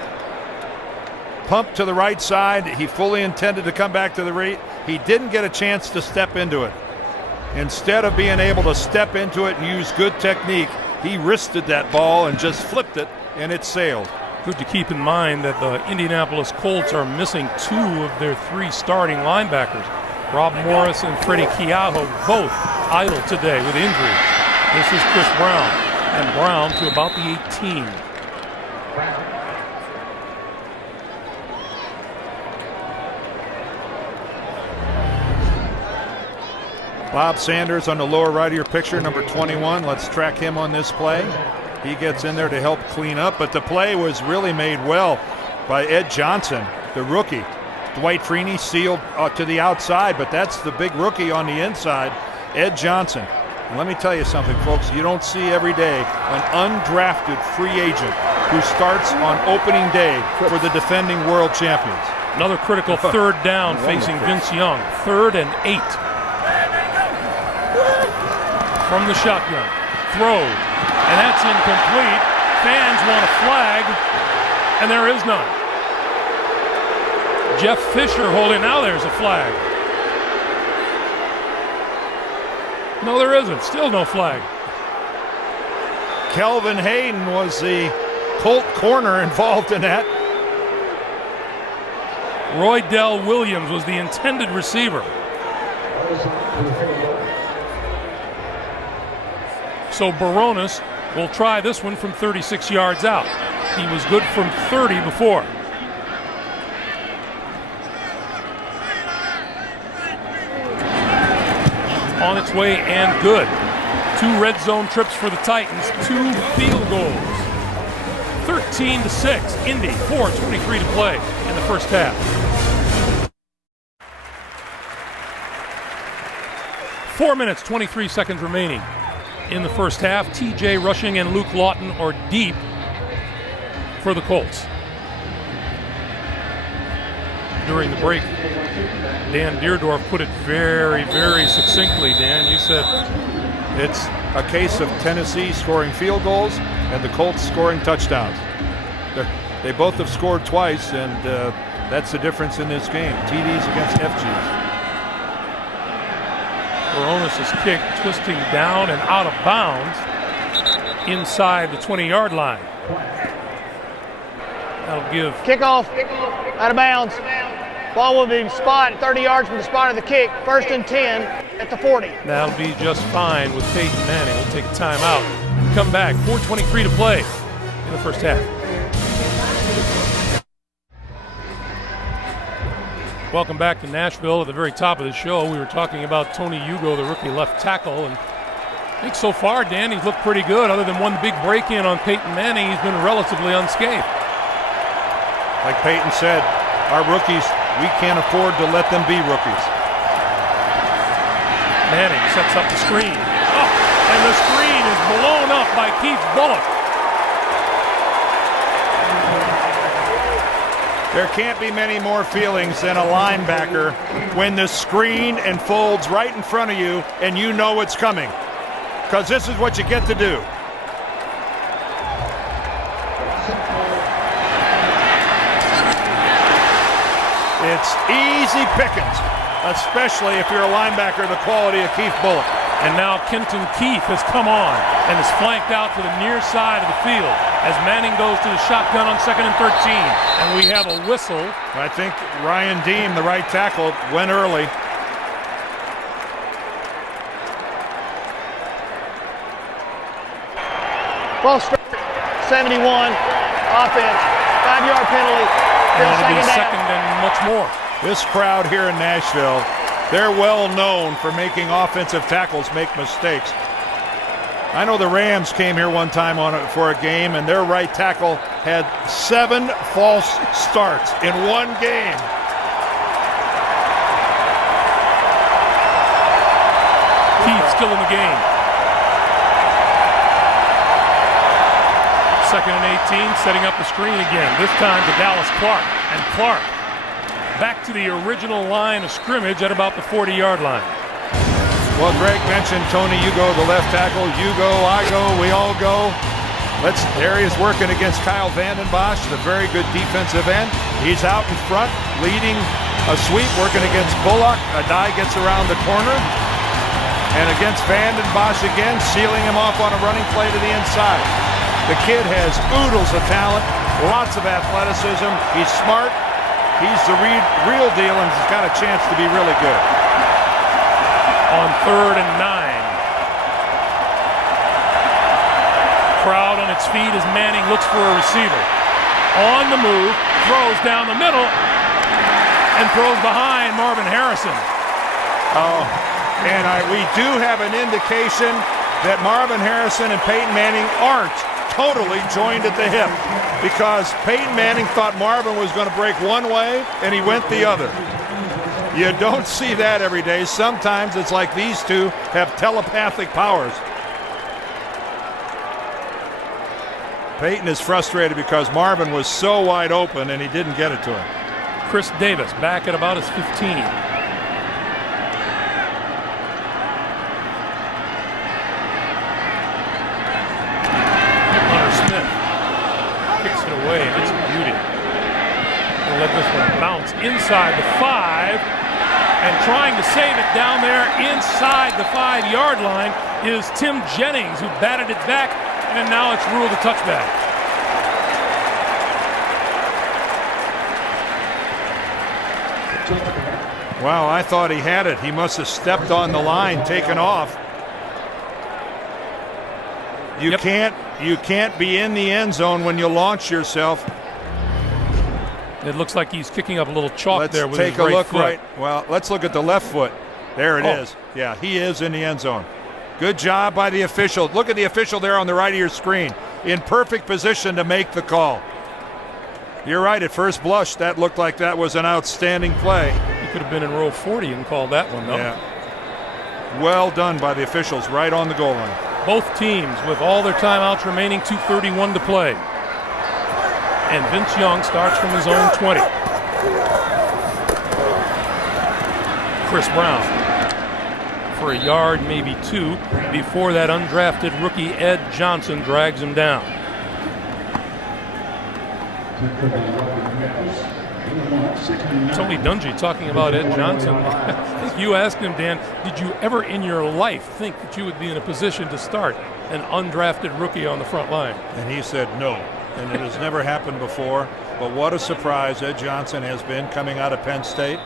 Pump to the right side. He fully intended to come back to the right. He didn't get a chance to step into it. Instead of being able to step into it and use good technique, he wristed that ball and just flipped it, and it sailed. Good to keep in mind that the Indianapolis Colts are missing 2 of their 3 starting linebackers. Rob Morris and Freddie Keaho both idle today with injury. This is Chris Brown, and Brown to about the 18. Bob Sanders on the lower right of your picture, number 21. Let's track him on this play. He gets in there to help clean up, but the play was really made well by Ed Johnson, the rookie. Dwight Freeney sealed to the outside, but that's the big rookie on the inside, Ed Johnson. And let me tell you something, folks, you don't see every day an undrafted free agent who starts on opening day for the defending world champions. Another critical third down facing Vince Young. 3rd and 8. From the shotgun. Throw. And that's incomplete. Fans want a flag, and there is none. Jeff Fisher holding. Now there's a flag. No, there isn't. Still no flag. Kelvin Hayden was the Colt corner involved in that. Roy Dell Williams was the intended receiver. So Baronis will try this one from 36 yards out. He was good from 30 before. On its way and good. 2 red zone trips for the Titans, 2 field goals. 13-6, Indy, 4:23 to play in the first half. 4 minutes, 23 seconds remaining in the first half. TJ Rushing and Luke Lawton are deep for the Colts. During the break, Dan Deerdorf put it very, very succinctly. Dan, you said it's a case of Tennessee scoring field goals and the Colts scoring touchdowns. They both have scored twice, and that's the difference in this game. TDs against FGs. Baronis' kick twisting down and out of bounds inside the 20-yard line. That'll give. Kickoff out of bounds. Ball will be spot 30 yards from the spot of the kick. 1st and 10 at the 40. That'll be just fine with Peyton Manning. We'll take a timeout and come back. 4:23 to play in the first half. Welcome back to Nashville. At the very top of the show, we were talking about Tony Hugo, the rookie left tackle, and I think so far, Dan, he's looked pretty good. Other than one big break-in on Peyton Manning, he's been relatively unscathed. Like Peyton said, our rookies, we can't afford to let them be rookies. Manning sets up the screen. Oh, and the screen is blown up by Keith Bullock. There can't be many more feelings than a linebacker when the screen unfolds right in front of you and you know it's coming. Because this is what you get to do. It's easy pickings, especially if you're a linebacker the quality of Keith Bullock. And now Kenton Keith has come on and is flanked out to the near side of the field as Manning goes to the shotgun on 2nd and 13. And we have a whistle. I think Ryan Deem, the right tackle, went early. False start, 71, offense, 5-yard penalty. It'll be second and much more. This crowd here in Nashville, they're well known for making offensive tackles make mistakes. I know the Rams came here one time for a game, and their right tackle had 7 false starts in one game. Keith still in the game. 2nd and 18, setting up the screen again. This time to Dallas Clark. And Clark back to the original line of scrimmage at about the 40-yard line. Well, Greg mentioned Tony Hugo, the left tackle. You go, I go, we all go. There he is working against Kyle Vanden Bosch, the very good defensive end. He's out in front, leading a sweep, working against Bullock. Adai gets around the corner. And against Vanden Bosch again, sealing him off on a running play to the inside. The kid has oodles of talent, lots of athleticism. He's smart. He's the real deal, and he's got a chance to be really good. On 3rd and 9. Crowd on its feet as Manning looks for a receiver. On the move, throws down the middle, and throws behind Marvin Harrison. Oh, and we do have an indication that Marvin Harrison and Peyton Manning aren't totally joined at the hip because Peyton Manning thought Marvin was going to break one way and he went the other. You don't see that every day. Sometimes it's like these two have telepathic powers. Peyton is frustrated because Marvin was so wide open and he didn't get it to him. Chris Davis back at about his 15. Hunter Smith kicks it away, and it's a beauty. He'll let this one bounce inside the 5, and trying to save it down there inside the 5-yard line is Tim Jennings, who batted it back, and now it's ruled a touchback. Wow, I thought he had it. He must have stepped on the line, taken off. You can't be in the end zone when you launch yourself. It looks like he's kicking up a little chalk there with his right foot. Let's take a look foot. Well, let's look at the left foot. There it is. Yeah, he is in the end zone. Good job by the official. Look at the official there on the right of your screen. In perfect position to make the call. You're right, at first blush, that looked like that was an outstanding play. He could have been in row 40 and called that one, though. Yeah. Well done by the officials right on the goal line. Both teams with all their timeouts remaining, 2:31 to play. And Vince Young starts from his own 20. Chris Brown for a yard, maybe 2, before that undrafted rookie Ed Johnson drags him down. Tony Dungy talking about Ed Johnson. I think you asked him, Dan, did you ever in your life think that you would be in a position to start an undrafted rookie on the front line? And he said no, and it has never happened before. But what a surprise Ed Johnson has been coming out of Penn State.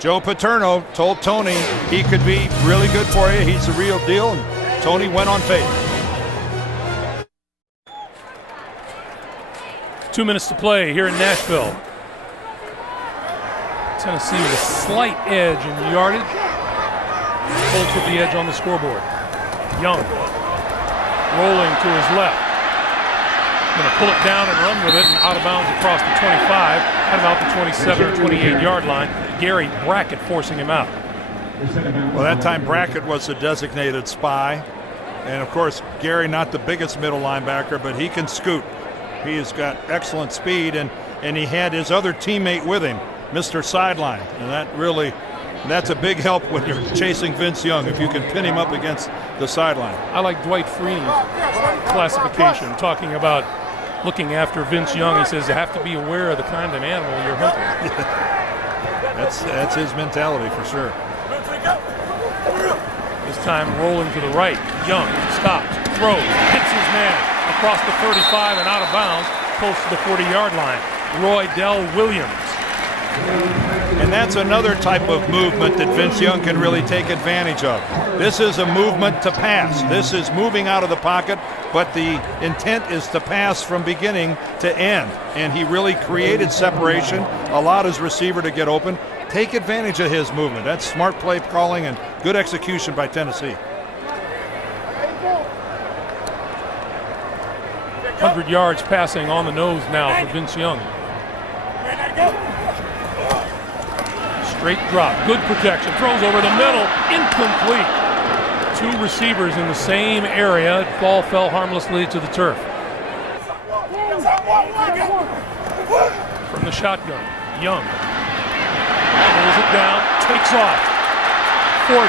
Joe Paterno told Tony he could be really good for you. He's the real deal, and Tony went on faith. 2 minutes to play here in Nashville. Tennessee with a slight edge in yardage. Colts with the edge on the scoreboard. Young rolling to his left. Going to pull it down and run with it, and out of bounds across the 25 at about the 27 or 28-yard line. Gary Brackett forcing him out. Well, that time Brackett was the designated spy. And, of course, Gary not the biggest middle linebacker, but he can scoot. He has got excellent speed, and he had his other teammate with him, Mr. Sideline. And that's a big help when you're chasing Vince Young, if you can pin him up against the sideline. I like Dwight Freeney's classification, talking about looking after Vince Young. He says you have to be aware of the kind of animal you're hunting. That's his mentality for sure. This time rolling to the right. Young stops, throws, hits his man across the 35 and out of bounds, close to the 40-yard line. Roy Dell Williams. And that's another type of movement that Vince Young can really take advantage of. This is a movement to pass. This is moving out of the pocket, but the intent is to pass from beginning to end. And he really created separation, allowed his receiver to get open. Take advantage of his movement. That's smart play calling and good execution by Tennessee. 100 yards passing on the nose now for Vince Young. Straight drop, good protection, throws over the middle, incomplete. 2 receivers in the same area. Ball fell harmlessly to the turf. From the shotgun, Young pulls it down, takes off. 40.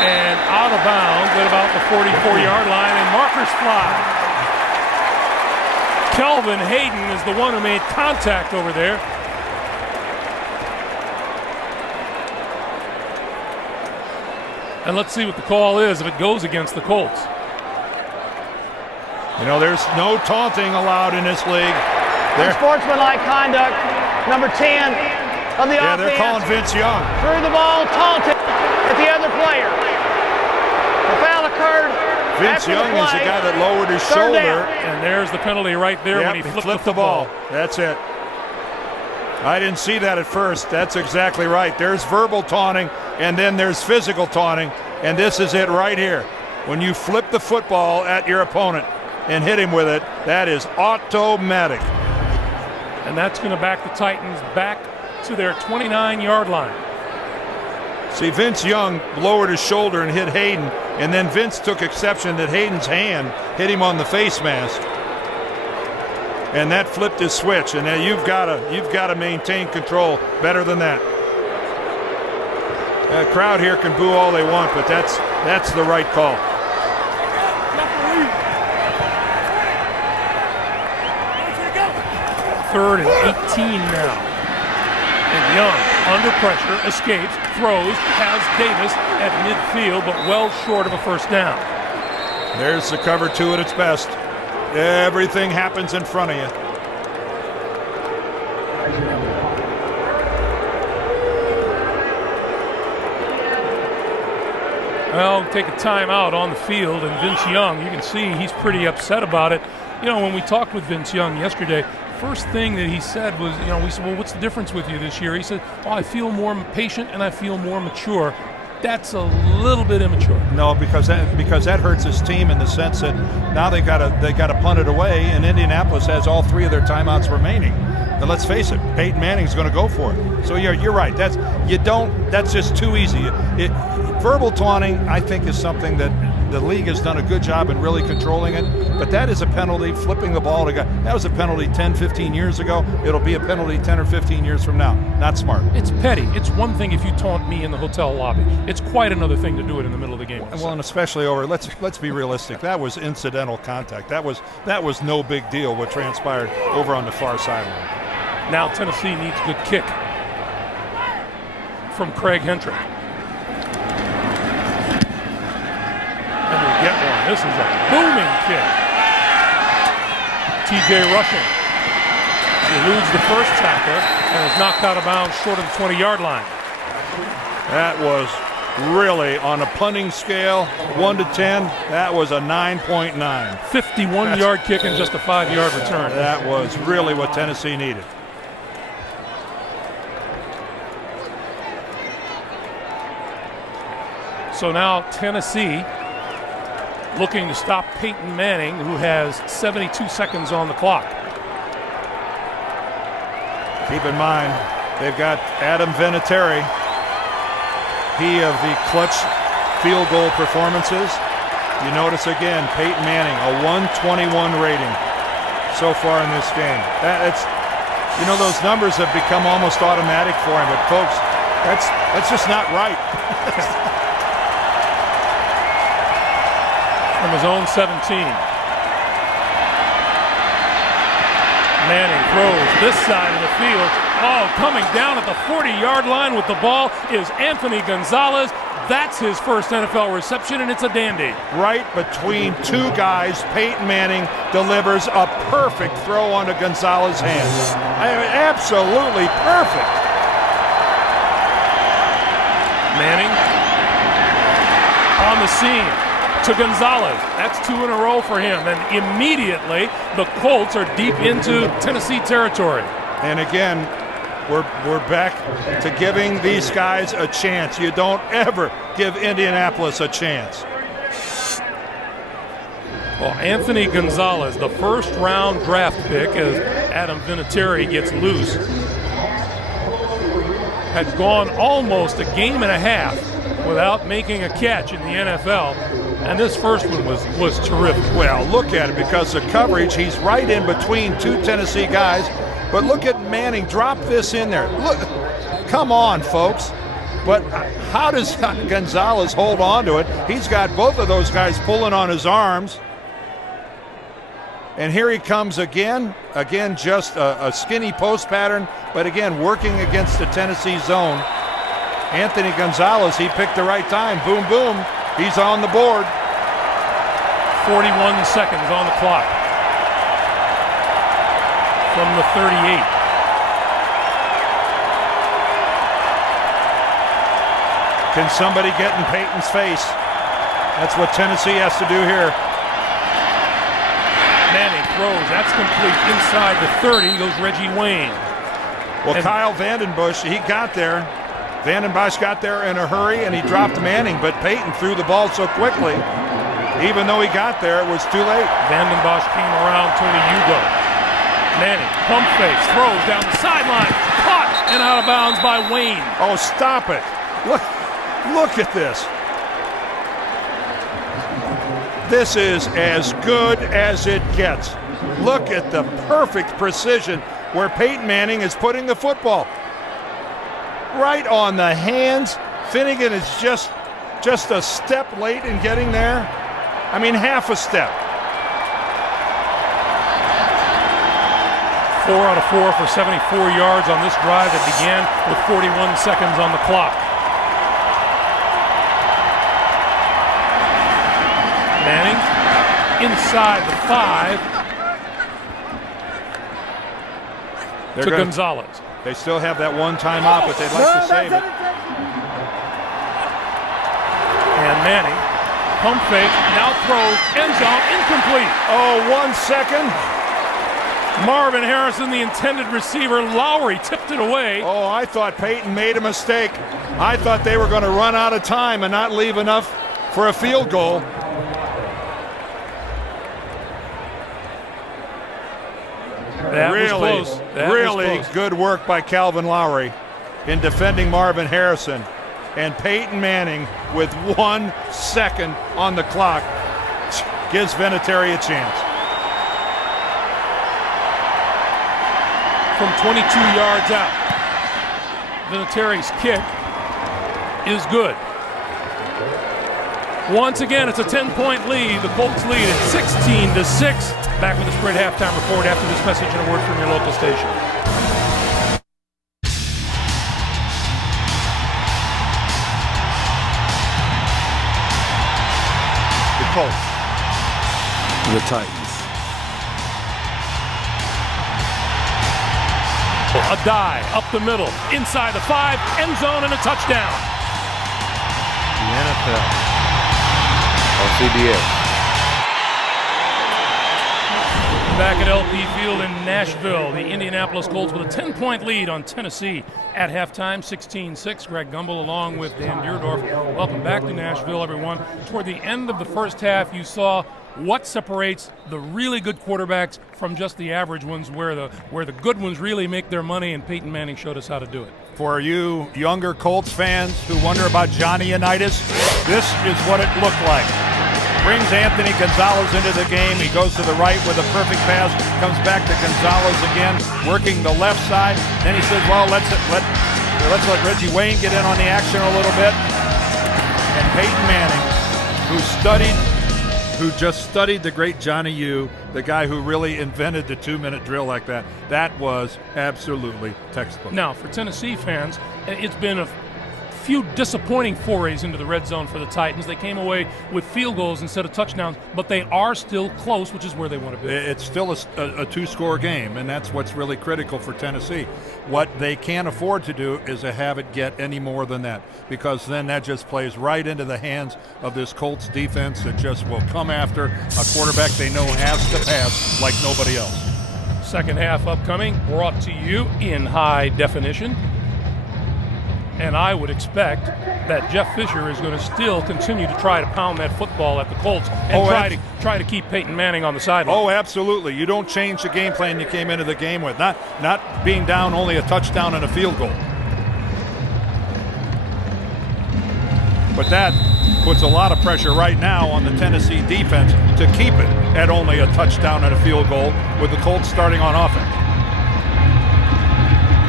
And out of bounds at about the 44-yard line, and markers fly. Kelvin Hayden is the one who made contact over there. And let's see what the call is if it goes against the Colts. You know, there's no taunting allowed in this league. Unsportsmanlike conduct, number 10 of the offense. They're calling Vince Young. Threw the ball, taunted at the other player. The foul occurred. Vince Young is the guy that lowered his shoulder. And there's the penalty right there when he flipped the ball. That's it. I didn't see that at first. That's exactly right. There's verbal taunting, and then there's physical taunting, and this is it right here. when you flip the football at your opponent and hit him with it, that is automatic. And that's going to back the Titans back to their 29-yard line. See, Vince Young lowered his shoulder and hit Hayden, and then Vince took exception that Hayden's hand hit him on the face mask. And that flipped his switch, and now you've got to maintain control better than that. The crowd here can boo all they want, but that's the right call. Third and 18 now. And Young, under pressure, escapes, throws, has Davis at midfield, but well short of a first down. There's the cover two at its best. Everything happens in front of you. Well, take a timeout on the field, and Vince Young, you can see he's pretty upset about it. You know, when we talked with Vince Young yesterday, first thing that he said was, you know, we said, well, what's the difference with you this year? He said, oh, I feel more patient and I feel more mature. That's a little bit immature. No, because that hurts his team in the sense that now they got to punt it away, and Indianapolis has all three of their timeouts remaining. And let's face it, Peyton Manning's going to go for it. So you're right. That's just too easy. Verbal taunting, I think, is something that the league has done a good job in really controlling it. But that is a penalty. Flipping the ball to guy, that was a penalty 10, 15 years ago. It'll be a penalty 10 or 15 years from now. Not smart. It's petty. It's one thing if you taunt me in the hotel lobby. It's quite another thing to do it in the middle of the game. Well, and especially over. Let's be realistic. That was incidental contact. That was no big deal. What transpired over on the far sideline. Now Tennessee needs a good kick from Craig Hentrick. And we get one. This is a booming kick. TJ rushing. He eludes the first tackler and is knocked out of bounds short of the 20-yard line. That was really, on a punting scale, 1 to 10, that was a 9.9. 51-yard kick and just a 5-yard return. That was really what Tennessee needed. So now Tennessee looking to stop Peyton Manning, who has 72 seconds on the clock. Keep in mind, they've got Adam Vinatieri. He of the clutch field goal performances. You notice again, Peyton Manning, a 121 rating so far in this game. Those numbers have become almost automatic for him, but folks, that's just not right. From his own 17. Manning throws this side of the field. Oh, coming down at the 40-yard line with the ball is Anthony Gonzalez. That's his first NFL reception, and it's a dandy. Right between two guys, Peyton Manning delivers a perfect throw onto Gonzalez's hands. Absolutely perfect. Manning on the scene to Gonzalez. That's 2 in a row for him, and immediately the Colts are deep into Tennessee territory. And again, we're back to giving these guys a chance. You don't ever give Indianapolis a chance. Well, Anthony Gonzalez, the first-round draft pick, as Adam Vinatieri gets loose, had gone almost a game and a half without making a catch in the NFL. And this first one was terrific. Well, look at it, because the coverage, he's right in between two Tennessee guys. But look at Manning, drop this in there. Look, come on, folks. But how does Gonzalez hold on to it? He's got both of those guys pulling on his arms. And here he comes again. Again, just a skinny post pattern, but again, working against the Tennessee zone. Anthony Gonzalez, he picked the right time. Boom, boom. He's on the board. 41 seconds on the clock from the 38. Can somebody get in Peyton's face? That's what Tennessee has to do here. Manning throws. That's complete inside the 30. Goes Reggie Wayne. Well, and Kyle Vandenbush, he got there. Vandenbush got there in a hurry, and he dropped Manning, but Peyton threw the ball so quickly Even though he got there, it was too late. Vanden Bosch came around Tony Hugo. Manning, pump fakes, throws down the sideline, caught and out of bounds by Wayne. Oh, stop it. Look at this. This is as good as it gets. Look at the perfect precision where Peyton Manning is putting the football. Right on the hands. Finnegan is just a step late in getting there. I mean, half a step. 4 out of 4 for 74 yards on this drive that began with 41 seconds on the clock. Manning inside the 5 to Gonzalez. They still have that one timeout, but they'd like to save it. And Manning, pump fake, now throws, end zone, incomplete. Oh, 1 second. Marvin Harrison, the intended receiver. Lowry tipped it away. Oh, I thought Peyton made a mistake. I thought they were going to run out of time and not leave enough for a field goal. That was close. Really good work by Calvin Lowry in defending Marvin Harrison. And Peyton Manning, with 1 second on the clock, gives Vinatieri a chance. From 22 yards out, Vinatieri's kick is good. Once again, it's a 10-point lead. The Colts lead at 16-6. Back with the Sprint halftime report after this message and a word from your local station. The Colts. The Titans. A dive up the middle, inside the 5, end zone, and a touchdown. The NFL. On CBS. Back at LP Field in Nashville, the Indianapolis Colts with a 10-point lead on Tennessee at halftime, 16-6. Greg Gumbel along with Dan Deerdorf. Welcome back to Nashville, everyone. Toward the end of the first half, you saw what separates the really good quarterbacks from just the average ones, where the good ones really make their money, and Peyton Manning showed us how to do it. For you younger Colts fans who wonder about Johnny-unitis, this is what it looked like. Brings Anthony Gonzalez into the game. He goes to the right with a perfect pass, comes back to Gonzalez again, working the left side. Then he says, well, let's let Reggie Wayne get in on the action a little bit. And Peyton Manning, who just studied the great Johnny U, the guy who really invented the 2-minute drill like that. That was absolutely textbook. Now, for Tennessee fans, it's been a few disappointing forays into the red zone for the Titans. They came away with field goals instead of touchdowns, but they are still close, which is where they want to be. It's still a two-score game, and that's what's really critical for Tennessee. What they can't afford to do is to have it get any more than that, because then that just plays right into the hands of this Colts defense that just will come after a quarterback they know has to pass like nobody else. Second half upcoming, brought to you in high definition. And I would expect that Jeff Fisher is going to still continue to try to pound that football at the Colts and try to keep Peyton Manning on the sideline. Oh, absolutely. You don't change the game plan you came into the game with. Not being down only a touchdown and a field goal. But that puts a lot of pressure right now on the Tennessee defense to keep it at only a touchdown and a field goal with the Colts starting on offense.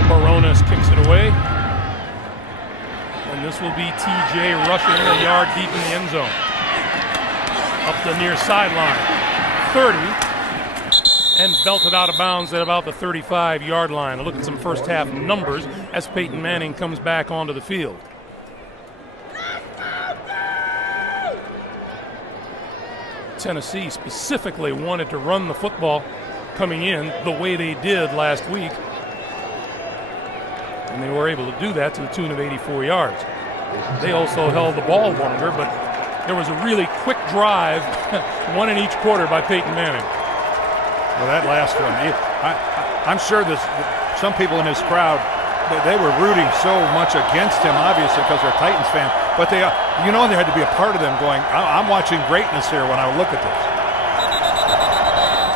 Barones kicks it away. And this will be TJ rushing a yard deep in the end zone. Up the near sideline. 30. And belted out of bounds at about the 35-yard line. A look at some first half numbers as Peyton Manning comes back onto the field. Tennessee specifically wanted to run the football coming in the way they did last week. And they were able to do that to the tune of 84 yards. They also held the ball longer, but there was a really quick drive, one in each quarter by Peyton Manning. Well, that last one, I'm sure some people in this crowd they were rooting so much against him, obviously, because they're Titans fans. But they had to be a part of them going, I'm watching greatness here when I look at this.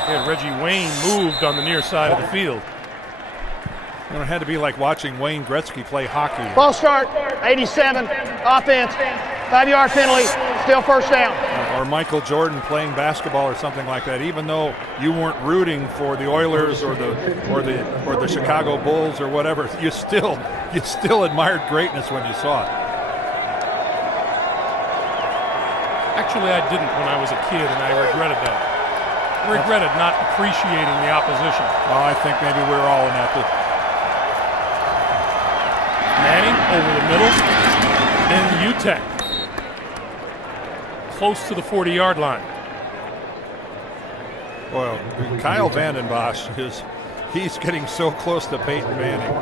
Yeah, Reggie Wayne moved on the near side of the field. It had to be like watching Wayne Gretzky play hockey. Ball start, 87, offense, 5-yard penalty, still first down. Or Michael Jordan playing basketball or something like that. Even though you weren't rooting for the Oilers or the Chicago Bulls or whatever, you still admired greatness when you saw it. Actually, I didn't when I was a kid, and I regretted that. I regretted not appreciating the opposition. Well, I think maybe we're all in that. Manning over the middle. Then UTEP. Close to the 40-yard line. Well, Kyle Vanden Bosch he's getting so close to Peyton Manning.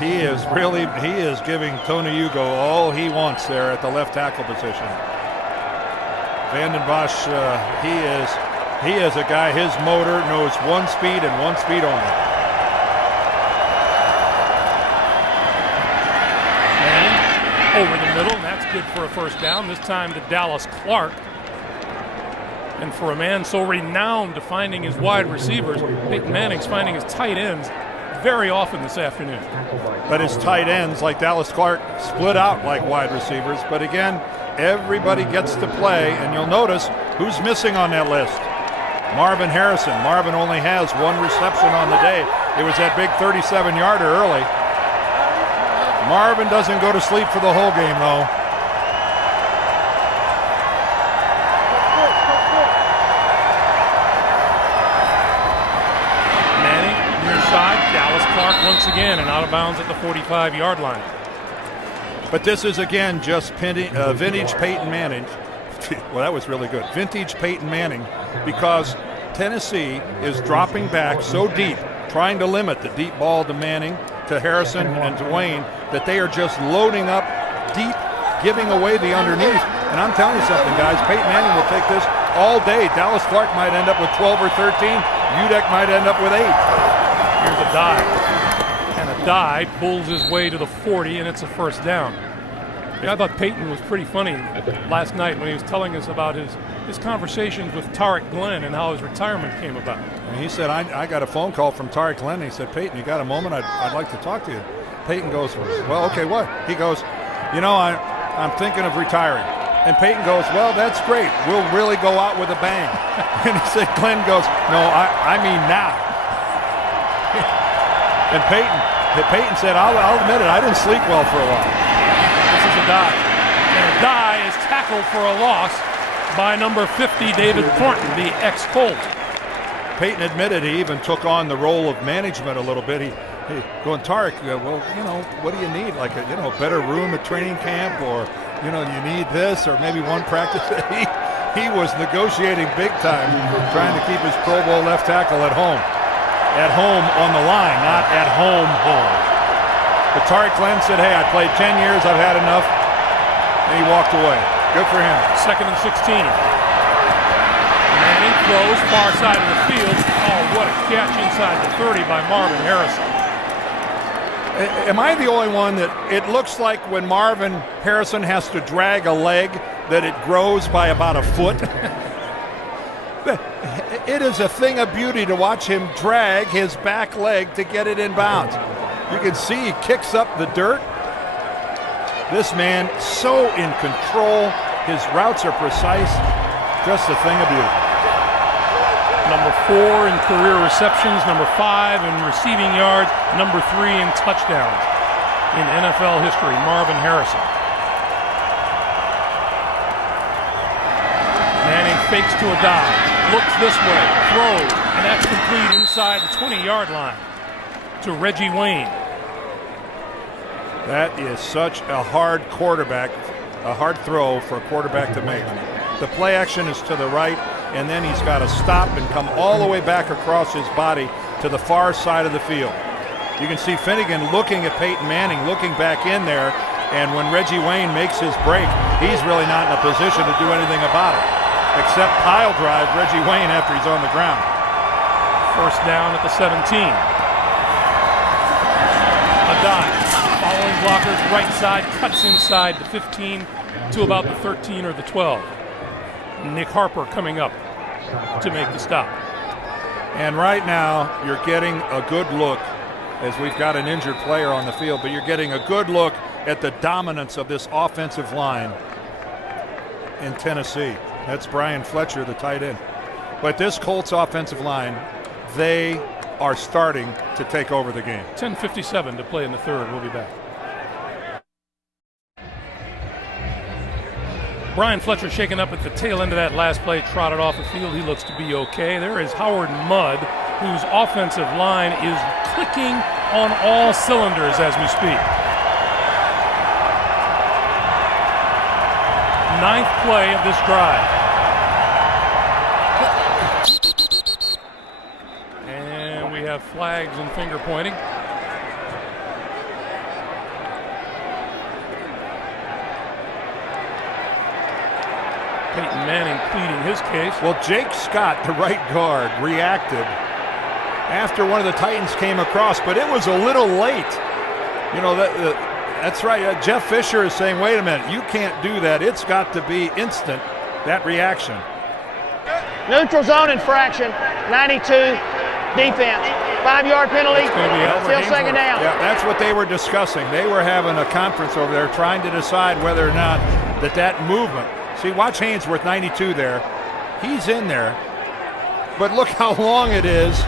He is giving Tony Hugo all he wants there at the left tackle position. Vanden Bosch, he is a guy, his motor knows one speed and one speed only. Over the middle, and that's good for a first down, this time to Dallas Clark. And for a man so renowned to finding his wide receivers, Peyton Manning's finding his tight ends very often this afternoon. But his tight ends, like Dallas Clark, split out like wide receivers. But again, everybody gets to play, and you'll notice who's missing on that list. Marvin Harrison. Marvin only has one reception on the day. It was that big 37-yarder early. Marvin doesn't go to sleep for the whole game, though. Manning, near side, Dallas Clark once again, and out of bounds at the 45-yard line. But this is, again, just vintage Peyton Manning. Well, that was really good. Vintage Peyton Manning, because Tennessee is dropping back so deep, trying to limit the deep ball to Manning, to Harrison, and to Wayne, that they are just loading up deep, giving away the underneath. And I'm telling you something, guys, Peyton Manning will take this all day. Dallas Clark might end up with 12 or 13. UDEC might end up with 8. Here's a dive. And a dive pulls his way to the 40, and it's a first down. Yeah, I thought Peyton was pretty funny last night when he was telling us about his conversations with Tarek Glenn and how his retirement came about. And he said, I got a phone call from Tarek Glenn. He said, Peyton, you got a moment? I'd like to talk to you. Peyton goes, well, okay, what? He goes, I'm thinking of retiring. And Peyton goes, well, that's great. We'll really go out with a bang. And he said, Glenn goes, no, I mean now. And Peyton said, I'll admit it, I didn't sleep well for a while. This is a die. And a die is tackled for a loss by number 50, David Thornton, the ex-Colt. Peyton admitted he even took on the role of management a little bit. He going, Tarek, well, what do you need? Like a better room at training camp, or you need this, or maybe one practice. He was negotiating big time, trying to keep his Pro Bowl left tackle at home. At home on the line, not at home. But Tarek Glenn said, hey, I played 10 years, I've had enough. And he walked away. Good for him. 2nd and 16. Manning throws far side of the field. Oh, what a catch inside the 30 by Marvin Harrison. Am I the only one that it looks like when Marvin Harrison has to drag a leg that it grows by about a foot? It is a thing of beauty to watch him drag his back leg to get it in bounds. You can see he kicks up the dirt. This man so in control. His routes are precise. Just a thing of beauty. Number 4 in career receptions, number 5 in receiving yards, number 3 in touchdowns in NFL history, Marvin Harrison. Manning fakes to a dive, looks this way, throws, and that's complete inside the 20-yard line to Reggie Wayne. That is such a hard throw for a quarterback to make. The play action is to the right, and then he's got to stop and come all the way back across his body to the far side of the field. You can see Finnegan looking at Peyton Manning, looking back in there, and when Reggie Wayne makes his break, he's really not in a position to do anything about it, except pile drive Reggie Wayne after he's on the ground. First down at the 17. A dive. Following blockers right side, cuts inside the 15 to about the 13 or the 12. Nick Harper coming up to make the stop. And right now, you're getting a good look, as we've got an injured player on the field, but you're getting a good look at the dominance of this offensive line in Tennessee. That's Brian Fletcher, the tight end. But this Colts offensive line, they are starting to take over the game. 10:57 to play in the third. We'll be back. Brian Fletcher shaken up at the tail end of that last play, trotted off the field. He looks to be okay. There is Howard Mudd, whose offensive line is clicking on all cylinders as we speak. Ninth play of this drive. And we have flags and finger pointing. Peyton Manning pleading his case. Well, Jake Scott, the right guard, reacted after one of the Titans came across, but it was a little late. You know, that's right. Jeff Fisher is saying, wait a minute, you can't do that. It's got to be instant, that reaction. Neutral zone infraction, 92, defense. 5-yard penalty, still second down. Yeah, that's what they were discussing. They were having a conference over there trying to decide whether or not that movement. See, watch Hainsworth, 92 there. He's in there. But look how long it is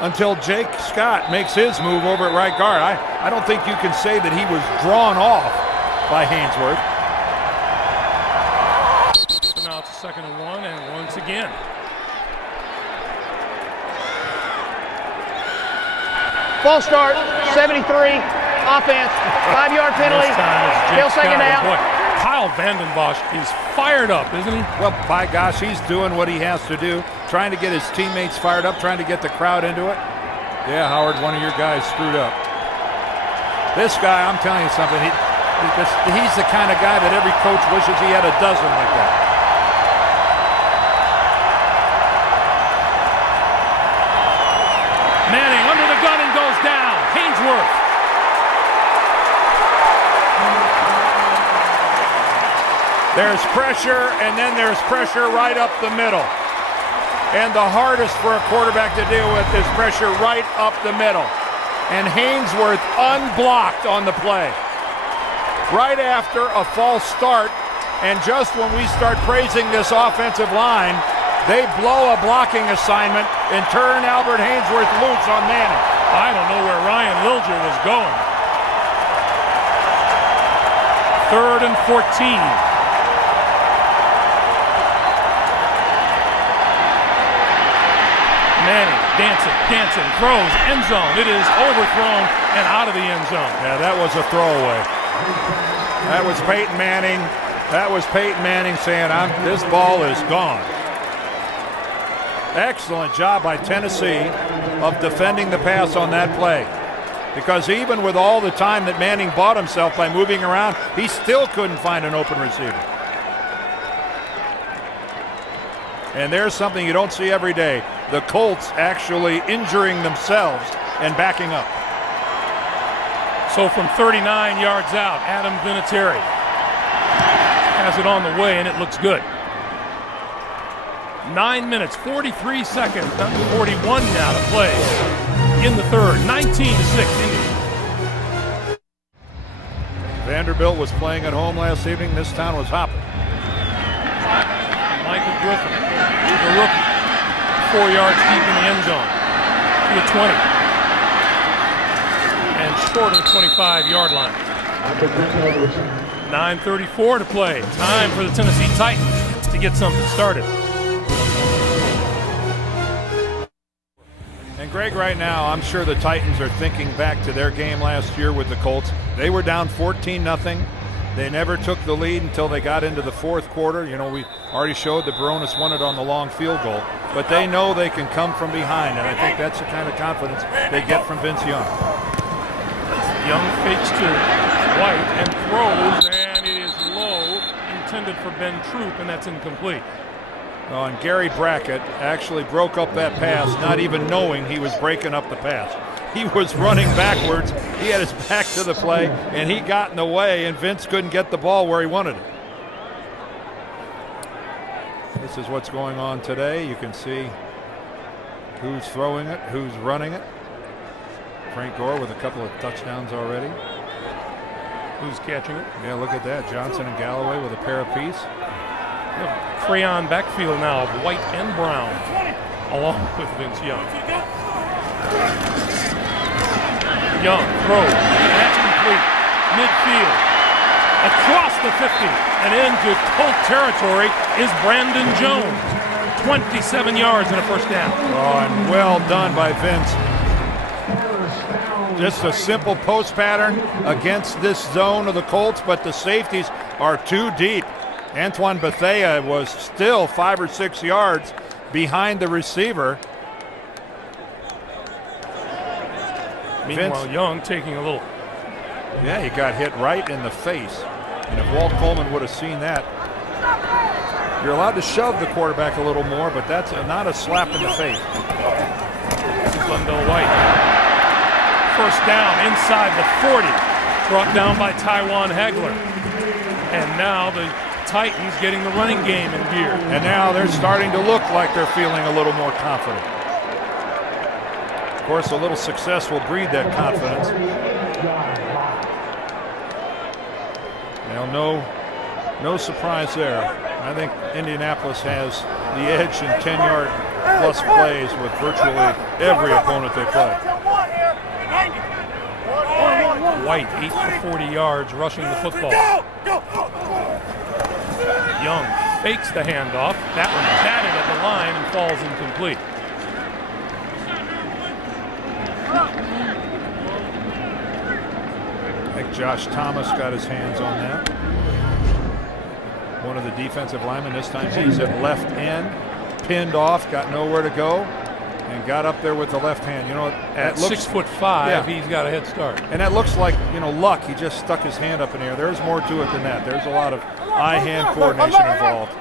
until Jake Scott makes his move over at right guard. I don't think you can say that he was drawn off by Hainsworth. So now it's a 2nd and 1, and once again. False start, 73, offense, 5-yard penalty, still second down. Boy, Kyle Vanden Bosch is fired up, isn't he? Well, by gosh, he's doing what he has to do, trying to get his teammates fired up, trying to get the crowd into it. Yeah, Howard, one of your guys screwed up. This guy, I'm telling you something, he's the kind of guy that every coach wishes he had a dozen like that. Manning under the gun and goes down. Hainsworth. There's pressure, and then there's pressure right up the middle. And the hardest for a quarterback to deal with is pressure right up the middle. And Hainsworth unblocked on the play. Right after a false start, and just when we start praising this offensive line, they blow a blocking assignment and turn Albert Hainsworth loose on Manning. I don't know where Ryan Liljer was going. 3rd and 14. Manning dancing, throws, end zone. It is overthrown and out of the end zone. Yeah, that was a throwaway. That was Peyton Manning. That was Peyton Manning saying, this ball is gone. Excellent job by Tennessee of defending the pass on that play. Because even with all the time that Manning bought himself by moving around, he still couldn't find an open receiver. And there's something you don't see every day. The Colts actually injuring themselves and backing up. So from 39 yards out, Adam Vinatieri has it on the way, and it looks good. 9 minutes, 43 seconds, down to 41 now to play in the third. 19-6, Indy. Vanderbilt was playing at home last evening. This town was hopping. Michael Griffin, the rookie, 4 yards deep in the end zone to the 20. And short of the 25-yard line. 9:34 to play. Time for the Tennessee Titans to get something started. And Greg, right now, I'm sure the Titans are thinking back to their game last year with the Colts. They were down 14-0. They never took the lead until they got into the fourth quarter. You know, we already showed that Baronis won it on the long field goal. But they know they can come from behind, and I think that's the kind of confidence they get from Vince Young. Young fakes to White and throws, and it is low, intended for Ben Troop, and that's incomplete. Oh, and Gary Brackett actually broke up that pass, not even knowing he was breaking up the pass. he was running backwards. He had his back to the play, and he got in the way, and Vince couldn't get the ball where he wanted it. This is what's going on today. You can see who's throwing it, who's running it. Frank Gore with a couple of touchdowns already. Who's catching it? Yeah, look at that. Johnson and Galloway with a pair apiece. Crayon backfield now of White and Brown, along with Vince Young. Young throws, that's complete. Midfield, across the 50, and into Colt territory is Brandon Jones. 27 yards and a first down. Oh, and well done by Vince. Just a simple post pattern against this zone of the Colts, but the safeties are too deep. Antoine Bethea was still 5 or 6 yards behind the receiver. Meanwhile, Young taking a little. Yeah, he got hit right in the face. And if Walt Coleman would have seen that, you're allowed to shove the quarterback a little more, but that's not a slap in the face. This is Lundell White. First down inside the 40, brought down by Tywan Hagler. And now the Titans getting the running game in gear. And now they're starting to look like they're feeling a little more confident. Of course, a little success will breed that confidence. Now, no surprise there. I think Indianapolis has the edge in 10-yard plus plays with virtually every opponent they play. White, 8 for 40 yards, rushing the football. Young fakes the handoff. That one batted at the line and falls incomplete. I think Josh Thomas got his hands on that. One of the defensive linemen, this time he's at left end, pinned off, got nowhere to go, and got up there with the left hand. You know, at 6'5", yeah. He's got a head start. And that looks like, luck. He just stuck his hand up in the air. There's more to it than that. There's a lot of eye-hand coordination involved.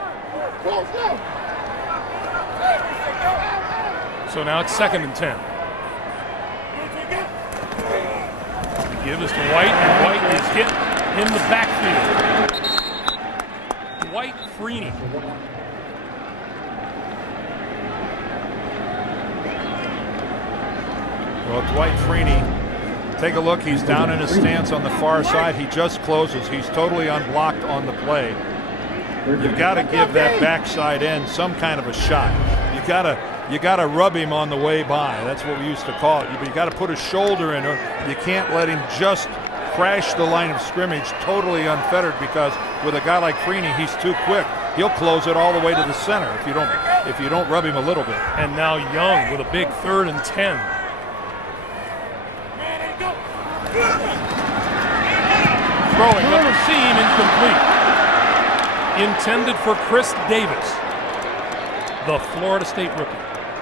So now it's 2nd and 10. Give this to White, and White is hit in the backfield. Dwight Freeney. Well, Dwight Freeney, take a look. He's down in his stance on the far side. He just closes. He's totally unblocked on the play. You've got to give that backside end some kind of a shot. You got to rub him on the way by. That's what we used to call it. You got to put a shoulder in him. You can't let him just crash the line of scrimmage totally unfettered, because with a guy like Freeney, he's too quick. He'll close it all the way to the center if you don't rub him a little bit. And now Young with a big 3rd and 10. Throwing up the seam, incomplete. Intended for Chris Davis, the Florida State rookie.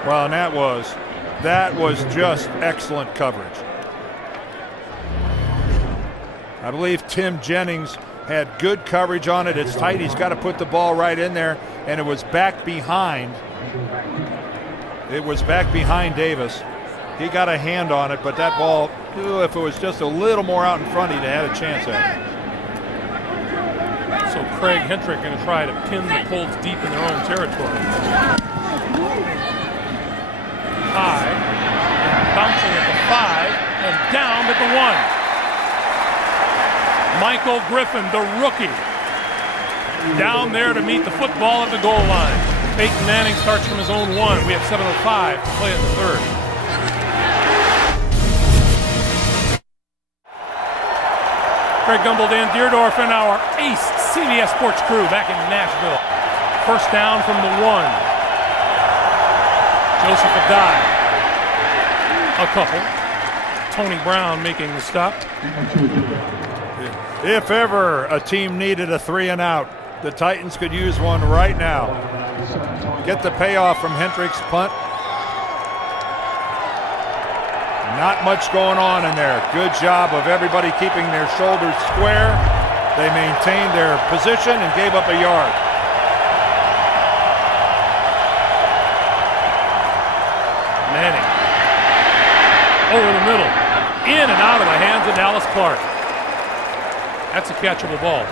Well, and that was just excellent coverage. I believe Tim Jennings had good coverage on it. It's tight. He's got to put the ball right in there, and it was back behind. It was back behind Davis. He got a hand on it, but that ball, if it was just a little more out in front, he'd have had a chance at it. So Craig Hentrick going to try to pin the Colts deep in their own territory. High, and bouncing at the 5, and down at the 1. Michael Griffin, the rookie, down there to meet the football at the goal line. Peyton Manning starts from his own 1. We have 7:05 to play in the 3rd. Greg Gumbel, Dan Deerdorf, and our ace CBS Sports crew back in Nashville. First down from the 1. Joseph Adai. A couple. Tony Brown making the stop. If ever a team needed a 3 and out, the Titans could use one right now. Get the payoff from Hendrick's punt. Not much going on in there. Good job of everybody keeping their shoulders square. They maintained their position and gave up a yard. Manning over the middle. in and out of the hands of Dallas Clark. That's a catchable ball.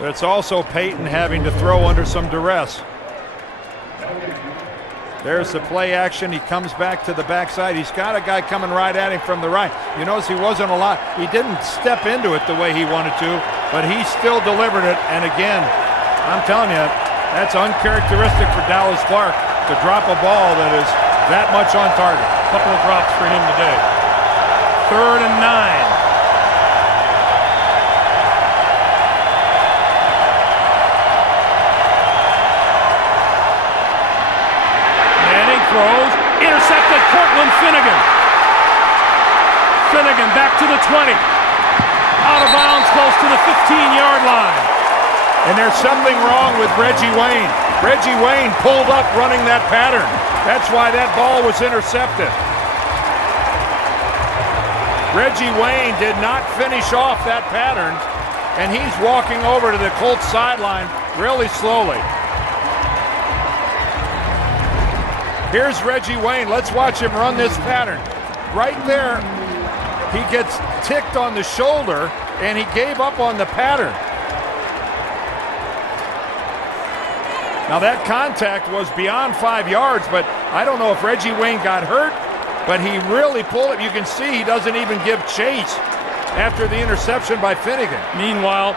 But it's also Peyton having to throw under some duress. There's the play action. He comes back to the backside. He's got a guy coming right at him from the right. You notice he wasn't he didn't step into it the way he wanted to, but he still delivered it. And again, I'm telling you, that's uncharacteristic for Dallas Clark to drop a ball that is that much on target. A couple of drops for him today. 3rd and 9. Throws, intercepted, Cortland Finnegan. Finnegan back to the 20. Out of bounds, close to the 15-yard line. And there's something wrong with Reggie Wayne. Reggie Wayne pulled up running that pattern. That's why that ball was intercepted. Reggie Wayne did not finish off that pattern, and he's walking over to the Colts sideline really slowly. Here's Reggie Wayne. Let's watch him run this pattern. Right there, he gets ticked on the shoulder, and he gave up on the pattern. Now that contact was beyond 5 yards, but I don't know if Reggie Wayne got hurt, but he really pulled it. You can see he doesn't even give chase after the interception by Finnegan. Meanwhile,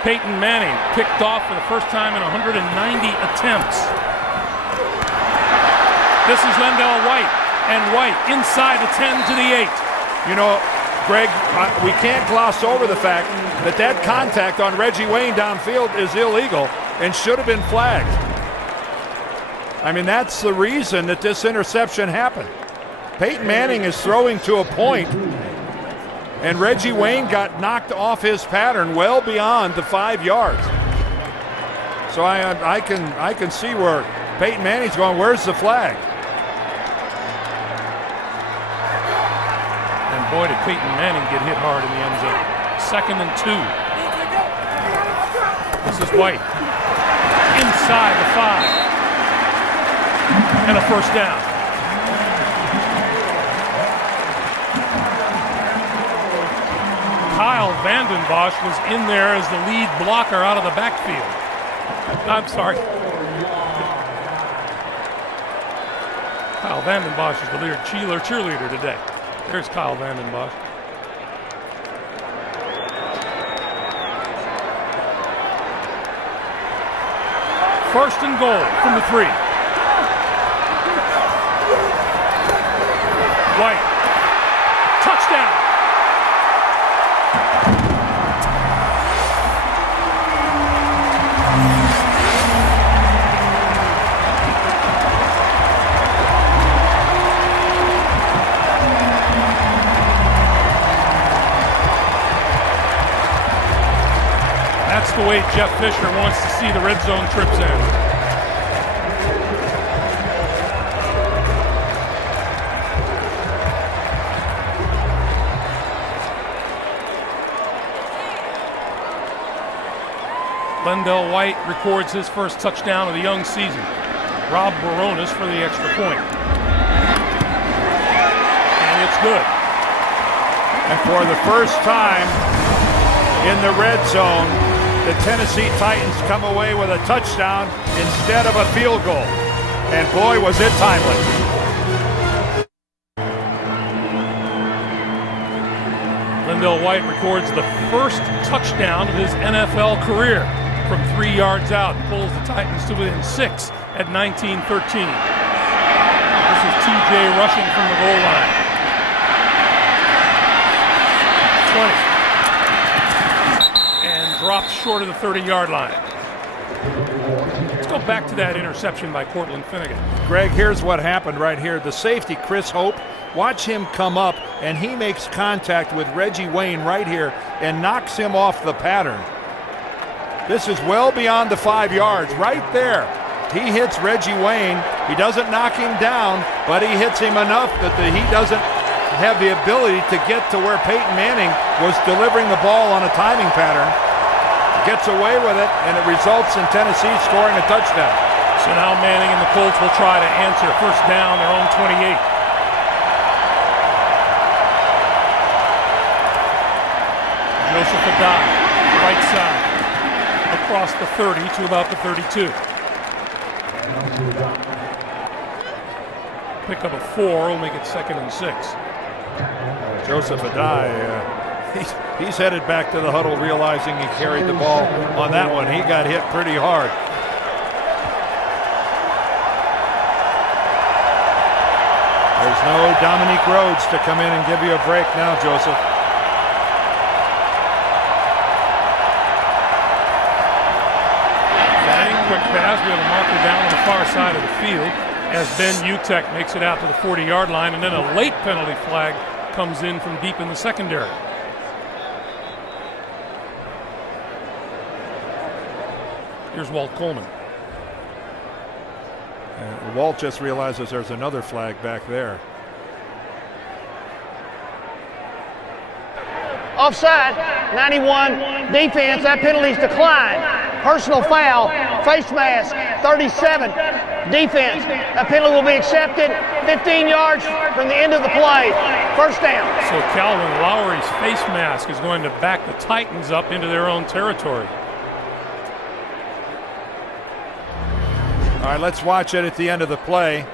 Peyton Manning picked off for the first time in 190 attempts. This is Lendell White, and White inside the 10 to the 8. You know, Greg, we can't gloss over the fact that that contact on Reggie Wayne downfield is illegal and should have been flagged. I mean, that's the reason that this interception happened. Peyton Manning is throwing to a point, and Reggie Wayne got knocked off his pattern well beyond the 5 yards. So I can see where Peyton Manning's going, where's the flag? Boy, did Peyton Manning get hit hard in the end zone. 2nd and 2. This is White. Inside the 5. And a first down. Kyle Vanden Bosch was in there as the lead blocker out of the backfield. I'm sorry. Kyle Vanden Bosch is the leader cheerleader today. There's Kyle Vanden Bosch. First and goal from the 3. White. Touchdown. That's the way Jeff Fisher wants to see the red zone trips end. Lendell White records his first touchdown of the young season. Rob Baronis for the extra point. And it's good. And for the first time in the red zone, the Tennessee Titans come away with a touchdown instead of a field goal. And boy, was it timely. Lendell White records the first touchdown of his NFL career from 3 yards out and pulls the Titans to within 6 at 19-13. This is TJ rushing from the goal line. 20. Dropped short of the 30-yard line. Let's go back to that interception by Cortland Finnegan. Greg, here's what happened right here. The safety, Chris Hope, watch him come up, and he makes contact with Reggie Wayne right here and knocks him off the pattern. This is well beyond the 5 yards. Right there, he hits Reggie Wayne. He doesn't knock him down, but he hits him enough that he doesn't have the ability to get to where Peyton Manning was delivering the ball on a timing pattern. Gets away with it, and it results in Tennessee scoring a touchdown. So now Manning and the Colts will try to answer first down, their own 28. Joseph Adai, right side, across the 30 to about the 32. Pick up a 4 will make it 2nd and 6. Joseph Adai, he's headed back to the huddle realizing he carried the ball on that one. He got hit pretty hard. There's no Dominique Rhodes to come in and give you a break now, Joseph. Quick pass. We have a marker down on the far side of the field as Ben Utek makes it out to the 40-yard line, and then a late penalty flag comes in from deep in the secondary. Here's Walt Coleman. And Walt just realizes there's another flag back there. Offside, 91, defense, that penalty's declined. Personal foul, face mask, 37, defense. That penalty will be accepted 15 yards from the end of the play. First down. So Calvin Lowry's face mask is going to back the Titans up into their own territory. All right, let's watch it at the end of the play.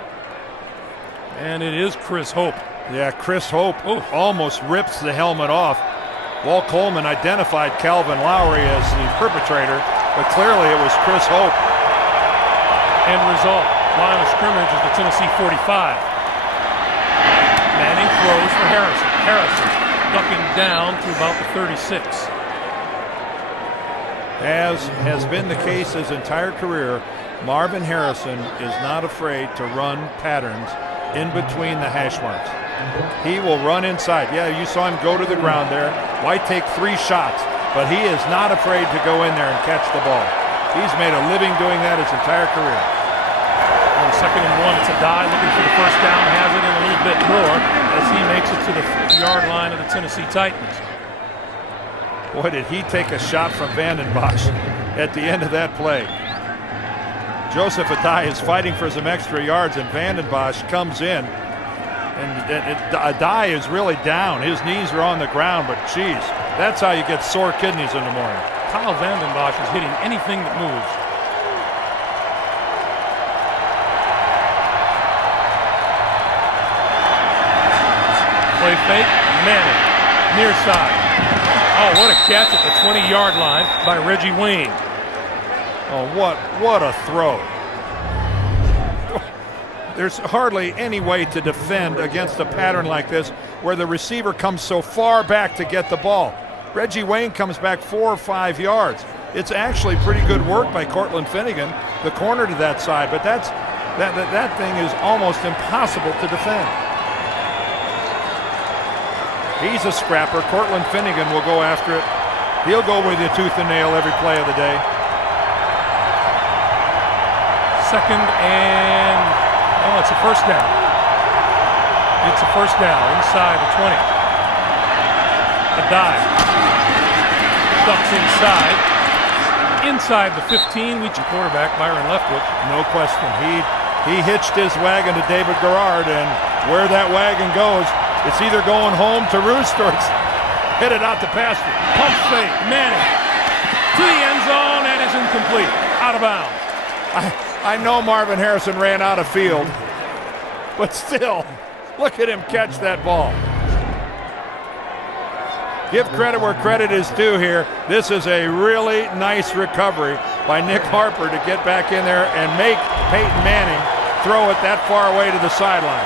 And it is Chris Hope. Yeah, Chris Hope almost rips the helmet off. Walt Coleman identified Calvin Lowry as the perpetrator, but clearly it was Chris Hope. End result, line of scrimmage is the Tennessee 45. Manning throws for Harrison. Harrison ducking down to about the 36. As has been the case his entire career, Marvin Harrison is not afraid to run patterns in between the hash marks. He will run inside. Yeah, you saw him go to the ground there. Might take 3 shots, but he is not afraid to go in there and catch the ball. He's made a living doing that his entire career. On 2nd and 1, it's Adai looking for the first down, has it in a little bit more as he makes it to the 50-yard line of the Tennessee Titans. Boy, did he take a shot from Vanden Bosch at the end of that play. Joseph Adai is fighting for some extra yards, and Vanden Bosch comes in. And Adai is really down. His knees are on the ground, but geez, that's how you get sore kidneys in the morning. Kyle Vanden Bosch is hitting anything that moves. Play fake, Manning, near side. Oh, what a catch at the 20-yard line by Reggie Wayne. Oh, what a throw. There's hardly any way to defend against a pattern like this where the receiver comes so far back to get the ball. Reggie Wayne comes back 4 or 5 yards. It's actually pretty good work by Cortland Finnegan, the corner to that side, but that thing is almost impossible to defend. He's a scrapper. Cortland Finnegan will go after it. He'll go with you tooth and nail every play of the day. 2nd and... oh, it's a first down. It's a first down inside the 20. Adai ducks inside the 15. We quarterback Byron Leftwich. No question. He hitched his wagon to David Garrard, and where that wagon goes, it's either going home to roost or it's headed out to pasture. Pump fake, Manning to the end zone, and is incomplete, out of bounds. I know Marvin Harrison ran out of field, but still, look at him catch that ball. Give credit where credit is due here. This is a really nice recovery by Nick Harper to get back in there and make Peyton Manning throw it that far away to the sideline.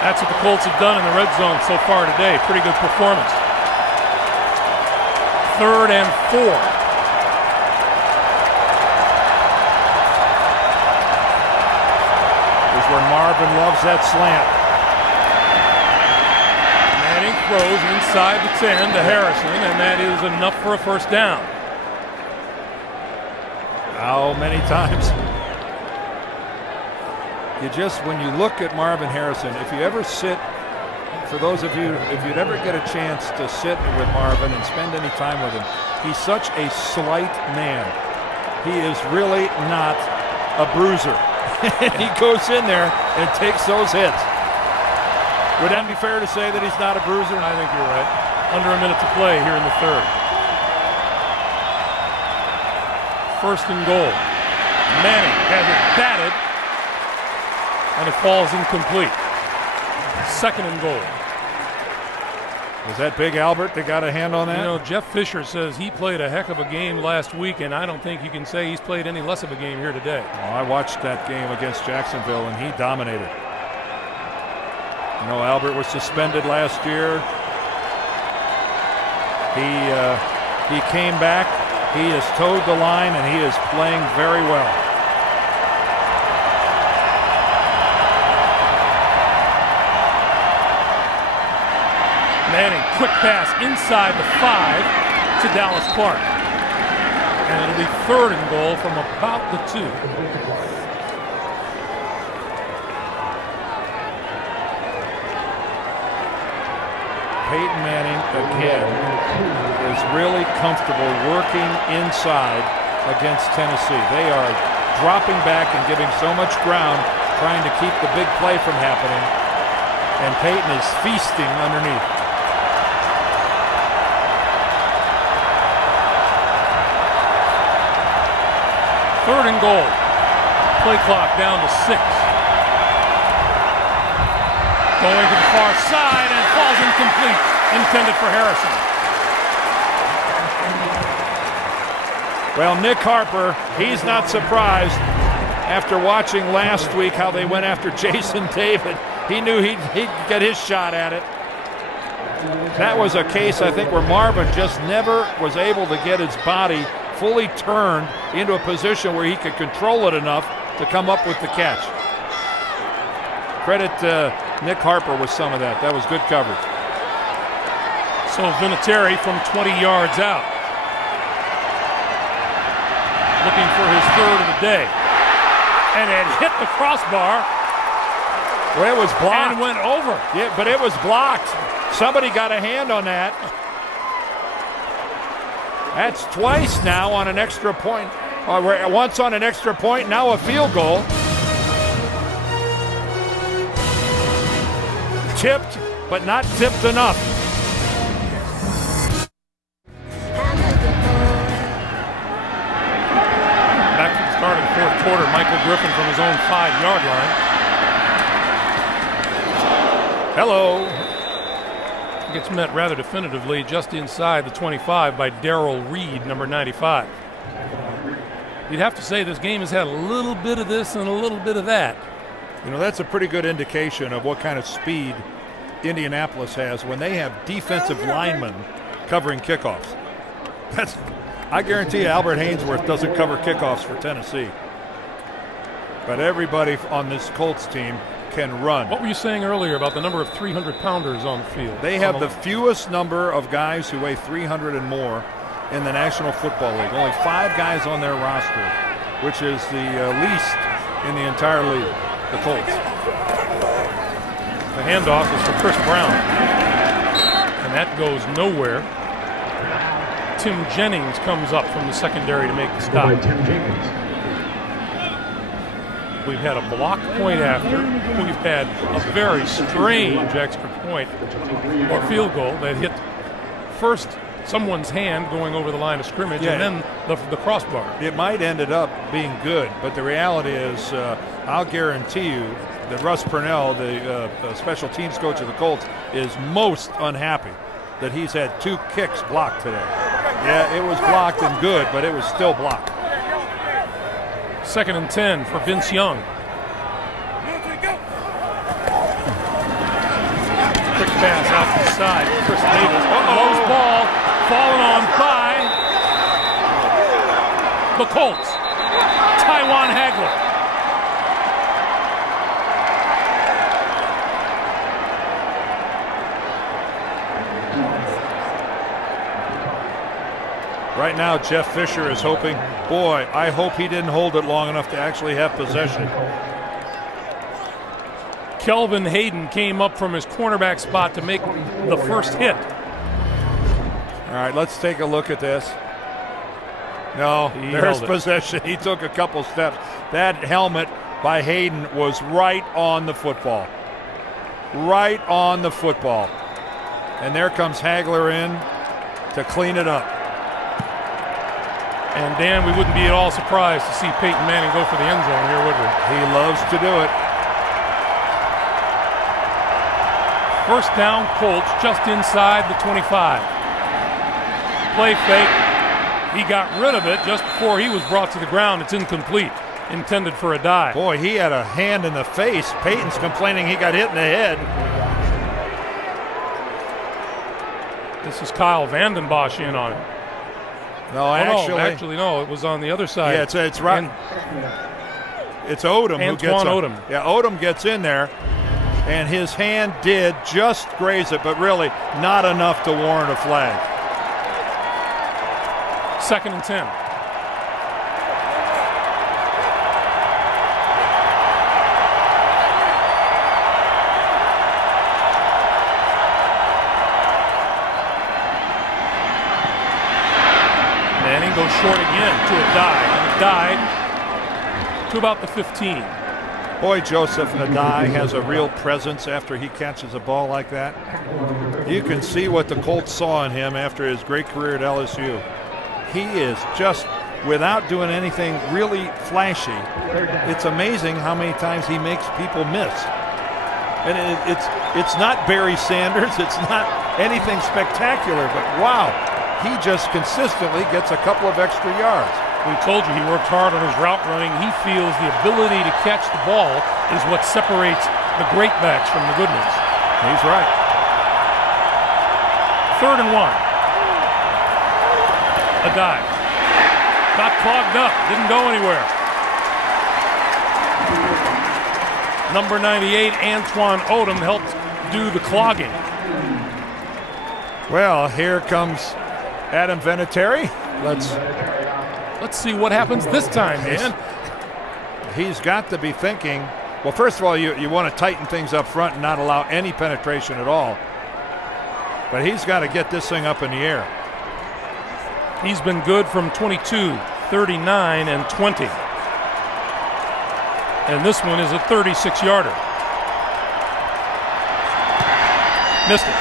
That's what the Colts have done in the red zone so far today. Pretty good performance. 3rd and 4. Where Marvin loves that slant. Manning throws inside the 10 to Harrison, and that is enough for a first down. How many times? When you look at Marvin Harrison, if you ever sit, for those of you, if you'd ever get a chance to sit with Marvin and spend any time with him, he's such a slight man. He is really not a bruiser. And he goes in there and takes those hits. Would that be fair to say that he's not a bruiser? I think you're right. Under a minute to play here in the 3rd. first and goal. Manning has it batted, and it falls incomplete. Second and goal. Was that Big Albert that got a hand on that? You know, Jeff Fisher says he played a heck of a game last week, and I don't think you can say he's played any less of a game here today. Well, I watched that game against Jacksonville, and he dominated. You know, Albert was suspended last year. He came back. He has towed the line, and he is playing very well. Manning, quick pass inside the 5 to Dallas Clark. And it'll be third and goal from about the 2. Peyton Manning, again, is really comfortable working inside against Tennessee. They are dropping back and giving so much ground, trying to keep the big play from happening. And Peyton is feasting underneath. Third and goal. Play clock down to 6. Going to the far side and falls incomplete. Intended for Harrison. Well, Nick Harper, he's not surprised after watching last week how they went after Jason David. He knew he'd get his shot at it. That was a case, I think, where Marvin just never was able to get his body fully turned into a position where he could control it enough to come up with the catch. Credit Nick Harper with some of that. That was good coverage. So Vinatieri from 20 yards out. Looking for his third of the day. And it hit the crossbar. Well, it was blocked. And went over. Yeah, but it was blocked. Somebody got a hand on that. That's twice now on an extra point. Once on an extra point, now a field goal. Tipped, but not tipped enough. Back to the start of the fourth quarter, Michael Griffin from his own 5-yard line. Hello. Gets met rather definitively just inside the 25 by Darrell Reed, number 95. You'd have to say this game has had a little bit of this and a little bit of that. You know, that's a pretty good indication of what kind of speed Indianapolis has when they have defensive linemen covering kickoffs. I guarantee you Albert Hainsworth doesn't cover kickoffs for Tennessee. But everybody on this Colts team can run. What were you saying earlier about the number of 300-pounders on the field? They have the fewest number of guys who weigh 300 and more in the National Football League. Only 5 guys on their roster, which is the least in the entire league, the Colts. The handoff is for Chris Brown. And that goes nowhere. Tim Jennings comes up from the secondary to make the stop. We've had a block point after. We've had a very strange extra point or field goal that hit first someone's hand going over the line of scrimmage and then the crossbar. It might ended up being good, but the reality is I'll guarantee you that Russ Purnell, the special teams coach of the Colts, is most unhappy that he's had 2 kicks blocked today. Yeah, it was blocked and good, but it was still blocked. 2nd and 10 for Vince Young. Quick pass out the side. Chris Davis. Lowe's ball fallen on by the Colts. Tywan Hagler. Right now, Jeff Fisher is hoping, boy, I hope he didn't hold it long enough to actually have possession. Kelvin Hayden came up from his cornerback spot to make the first hit. All right, let's take a look at this. No, there's possession. He took a couple steps. That helmet by Hayden was right on the football. Right on the football. And there comes Hagler in to clean it up. And Dan, we wouldn't be at all surprised to see Peyton Manning go for the end zone here, would we? He loves to do it. First down, Colts, just inside the 25. Play fake. He got rid of it just before he was brought to the ground. It's incomplete, intended for a dive. Boy, he had a hand in the face. Peyton's complaining he got hit in the head. This is Kyle Vandenbosch in on it. No, actually, no. It was on the other side. Yeah, it's right. It's Odom who gets Odom. Yeah, Odom gets in there, and his hand did just graze it, but really not enough to warrant a flag. 2nd and 10. Manning goes short again to a dive. And a dive to about the 15. Boy, Joseph Nadai has a real presence after he catches a ball like that. You can see what the Colts saw in him after his great career at LSU. He is just, without doing anything really flashy, it's amazing how many times he makes people miss. And it's not Barry Sanders, it's not anything spectacular, but wow, he just consistently gets a couple of extra yards. We told you he worked hard on his route running. He feels the ability to catch the ball is what separates the great backs from the good ones. He's right. 3rd and 1. A dive. Got clogged up. Didn't go anywhere. Number 98, Antoine Odom, helped do the clogging. Well, here comes Adam Vinatieri. Let's see what happens this time, man. He's got to be thinking, well, first of all, you want to tighten things up front and not allow any penetration at all. But he's got to get this thing up in the air. He's been good from 22, 39, and 20. And this one is a 36-yarder. Missed it.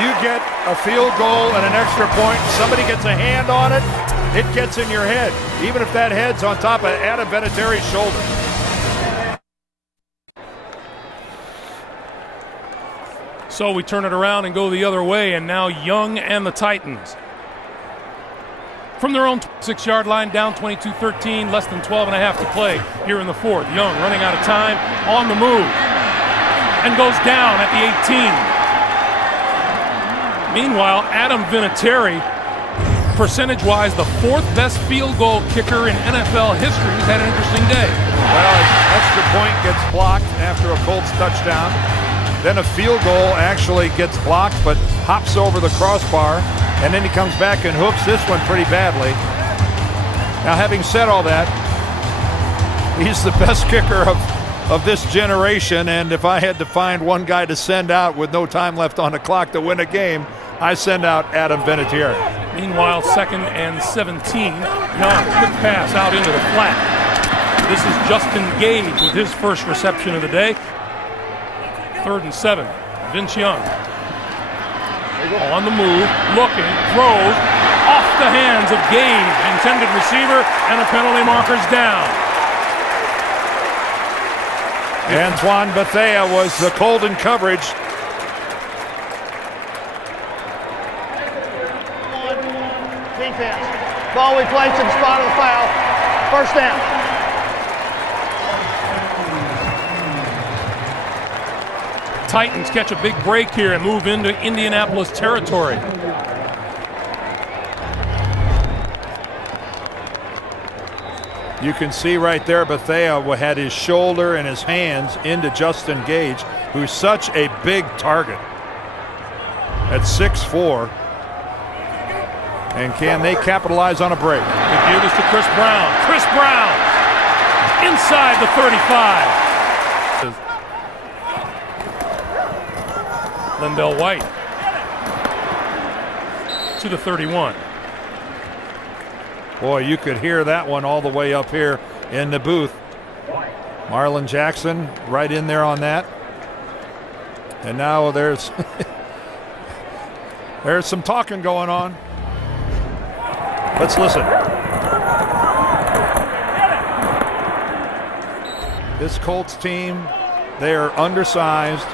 You get a field goal and an extra point, somebody gets a hand on it, it gets in your head, even if that head's on top of Adam Vinatieri's shoulder. So we turn it around and go the other way, and now Young and the Titans. From their own 6-yard line, down 22-13, less than 12 and a half to play here in the 4th. Young running out of time, on the move, and goes down at the 18. Meanwhile, Adam Vinatieri, percentage-wise, the 4th best field goal kicker in NFL history, has had an interesting day. Well, his extra point gets blocked after a Colts touchdown. Then a field goal actually gets blocked but hops over the crossbar, and then he comes back and hooks this one pretty badly. Now, having said all that, he's the best kicker of this generation, and if I had to find one guy to send out with no time left on the clock to win a game, I send out Adam Vinatieri. Meanwhile, 2nd and 17. Young, quick pass out into the flat. This is Justin Gage with his first reception of the day. 3rd and 7. Vince Young on the move, looking, throws off the hands of Gage, intended receiver, and a penalty marker's down. Antoine Bethea was the cold in coverage. Defense. Ball we played to the spot of the foul. First down. Titans catch a big break here and move into Indianapolis territory. You can see right there Bethea had his shoulder and his hands into Justin Gage, who's such a big target at 6'4". And can they capitalize on a break? The give is to Chris Brown. Chris Brown inside the 35. Lindell White to the 31. Boy, you could hear that one all the way up here in the booth. Marlon Jackson right in there on that. And now there's there's some talking going on. Let's listen. This Colts team, they are undersized,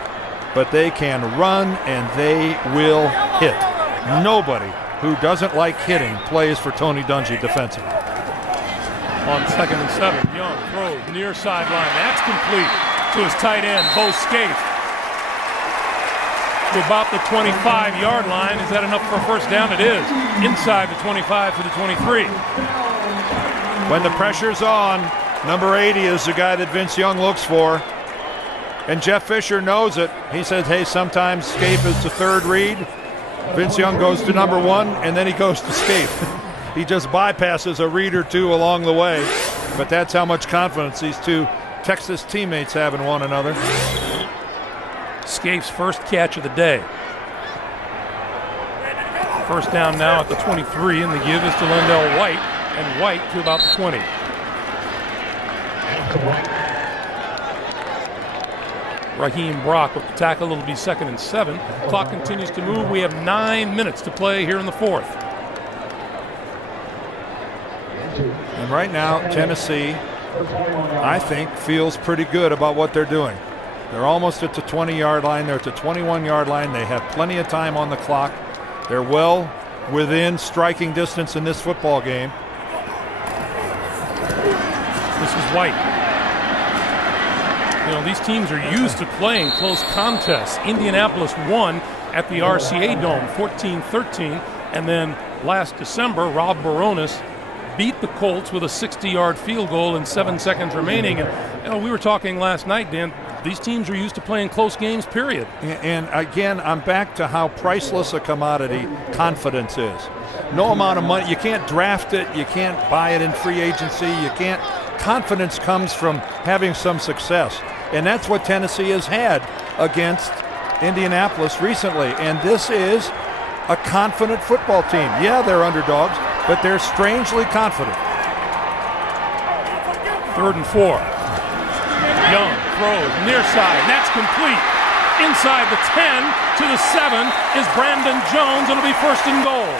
but they can run and they will hit. Nobody who doesn't like hitting plays for Tony Dungy defensively. On 2nd and 7, Young throws near sideline. That's complete to his tight end, Bo Scaife. To about the 25-yard line. Is that enough for a first down? It is. Inside the 25 to the 23. When the pressure's on, number 80 is the guy that Vince Young looks for. And Jeff Fisher knows it. He says, hey, sometimes Scaife is the third read. Vince Young goes to number 1, and then he goes to Scaife. He just bypasses a read or two along the way. But that's how much confidence these two Texas teammates have in one another. Scaife's first catch of the day. First down now at the 23, and the give is to Lendell White, and White to about the 20. Raheem Brock with the tackle. It'll be 2nd and 7. Clock continues to move. We have 9 minutes to play here in the 4th. And right now, Tennessee, I think, feels pretty good about what they're doing. They're almost at the 20-yard line. They're at the 21-yard line. They have plenty of time on the clock. They're well within striking distance in this football game. This is White. You know, these teams are used to playing close contests. Indianapolis won at the RCA Dome 14-13, and then last December, Rob Baronis beat the Colts with a 60-yard field goal in 7 seconds remaining. And you know, we were talking last night, Dan, these teams are used to playing close games, period. And again, I'm back to how priceless a commodity confidence is. No amount of money, you can't draft it, you can't buy it in free agency, you can't. Confidence comes from having some success. And that's what Tennessee has had against Indianapolis recently. And this is a confident football team. Yeah, they're underdogs, but they're strangely confident. 3rd and 4. Young throws near side. That's complete. Inside the 10 to the 7 is Brandon Jones. It'll be 1st and goal.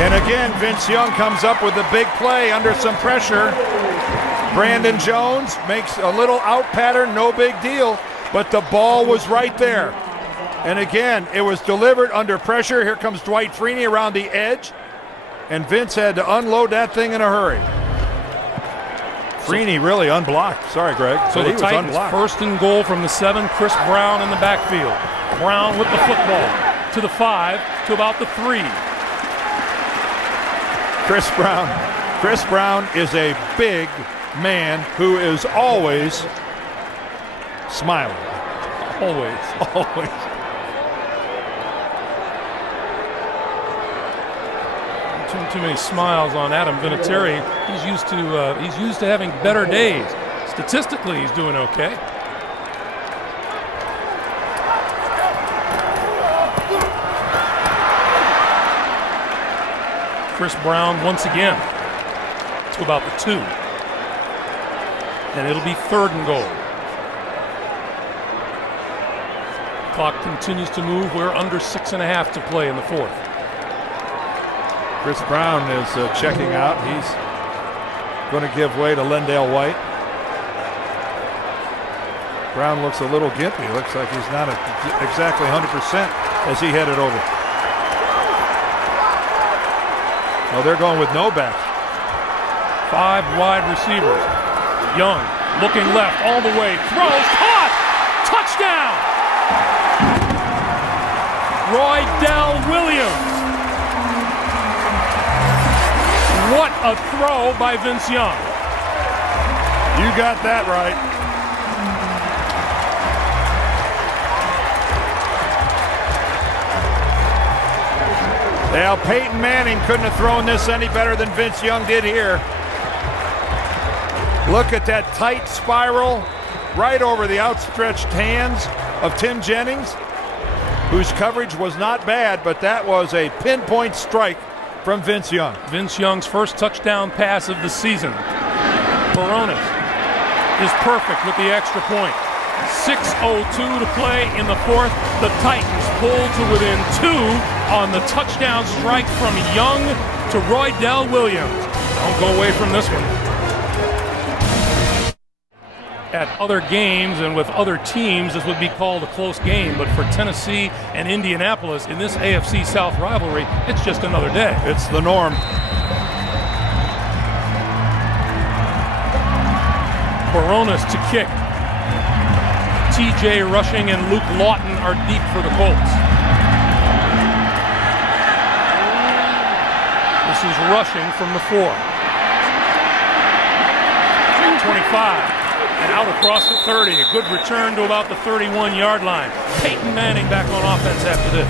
And again, Vince Young comes up with a big play under some pressure. Brandon Jones makes a little out pattern, no big deal, but the ball was right there. And again, it was delivered under pressure. Here comes Dwight Freeney around the edge, and Vince had to unload that thing in a hurry. Freeney really unblocked. Sorry, Greg. So the Titans 1st and goal from the 7. Chris Brown in the backfield. Brown with the football to the 5 to about the 3. Chris Brown is a big man who is always smiling. Always. Too many smiles on Adam Vinatieri. He's used to having better days. Statistically, he's doing okay. Chris Brown once again to about the 2. And it'll be 3rd and goal. Clock continues to move. We're under 6.5 to play in the 4th. Chris Brown is checking out. He's going to give way to Lendell White. Brown looks a little gimpy. Looks like he's not exactly 100% as he headed over. Oh, they're going with no back. 5 wide receivers. Young looking left all the way. Throws. Caught. Touchdown. Roy Dell Williams. What a throw by Vince Young. You got that right. Now, Peyton Manning couldn't have thrown this any better than Vince Young did here. Look at that tight spiral right over the outstretched hands of Tim Jennings, whose coverage was not bad, but that was a pinpoint strike from Vince Young. Vince Young's first touchdown pass of the season. Barones is perfect with the extra point. 6:02 to play in the fourth. The Titans pull to within 2 on the touchdown strike from Young to Roydell Williams. Don't go away from this one. At other games and with other teams, this would be called a close game, but for Tennessee and Indianapolis in this AFC South rivalry, it's just another day. It's the norm. Barones to kick. TJ Rushing and Luke Lawton are deep for the Colts. This is Rushing from the 4. 25. And out across the 30. A good return to about the 31-yard line. Peyton Manning back on offense after this.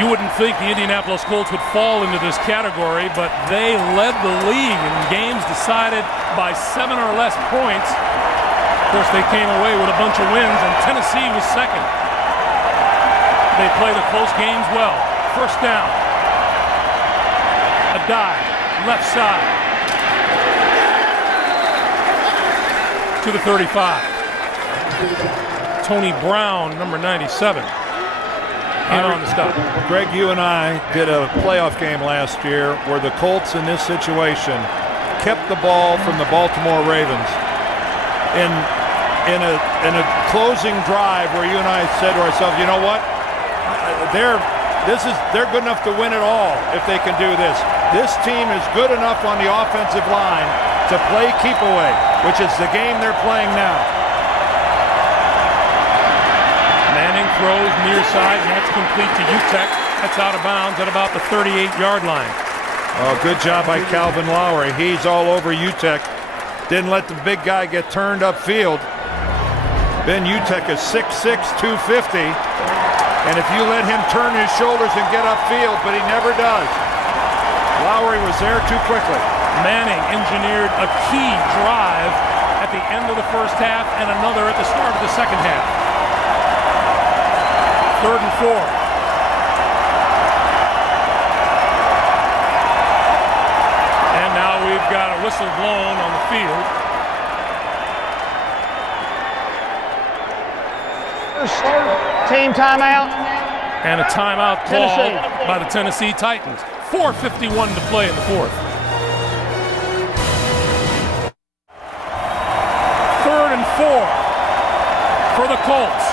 You wouldn't think the Indianapolis Colts would fall into this category, but they led the league in games decided by 7 or less points. Of course, they came away with a bunch of wins, and Tennessee was second. They play the close games well. First down. A dive. Left side to the 35. Tony Brown, number 97, in on the stop. Greg, you and I did a playoff game last year where the Colts in this situation kept the ball from the Baltimore Ravens in a closing drive where you and I said to ourselves, you know what? They're good enough to win it all if they can do this. This team is good enough on the offensive line to play keep away, which is the game they're playing now. Manning throws near side, and that's complete to Utech. That's out of bounds at about the 38-yard line. Oh, good job by Calvin Lowry. He's all over Utech. Didn't let the big guy get turned upfield. Ben Utech is 6'6", 250. And if you let him turn his shoulders and get upfield, but he never does. Lowry was there too quickly. Manning engineered a key drive at the end of the first half and another at the start of the second half. 3rd and 4. And now we've got a whistle blown on the field. Team timeout. And a timeout called Tennessee. by the Tennessee Titans. 4:51 to play in the fourth. 3rd and 4 for the Colts.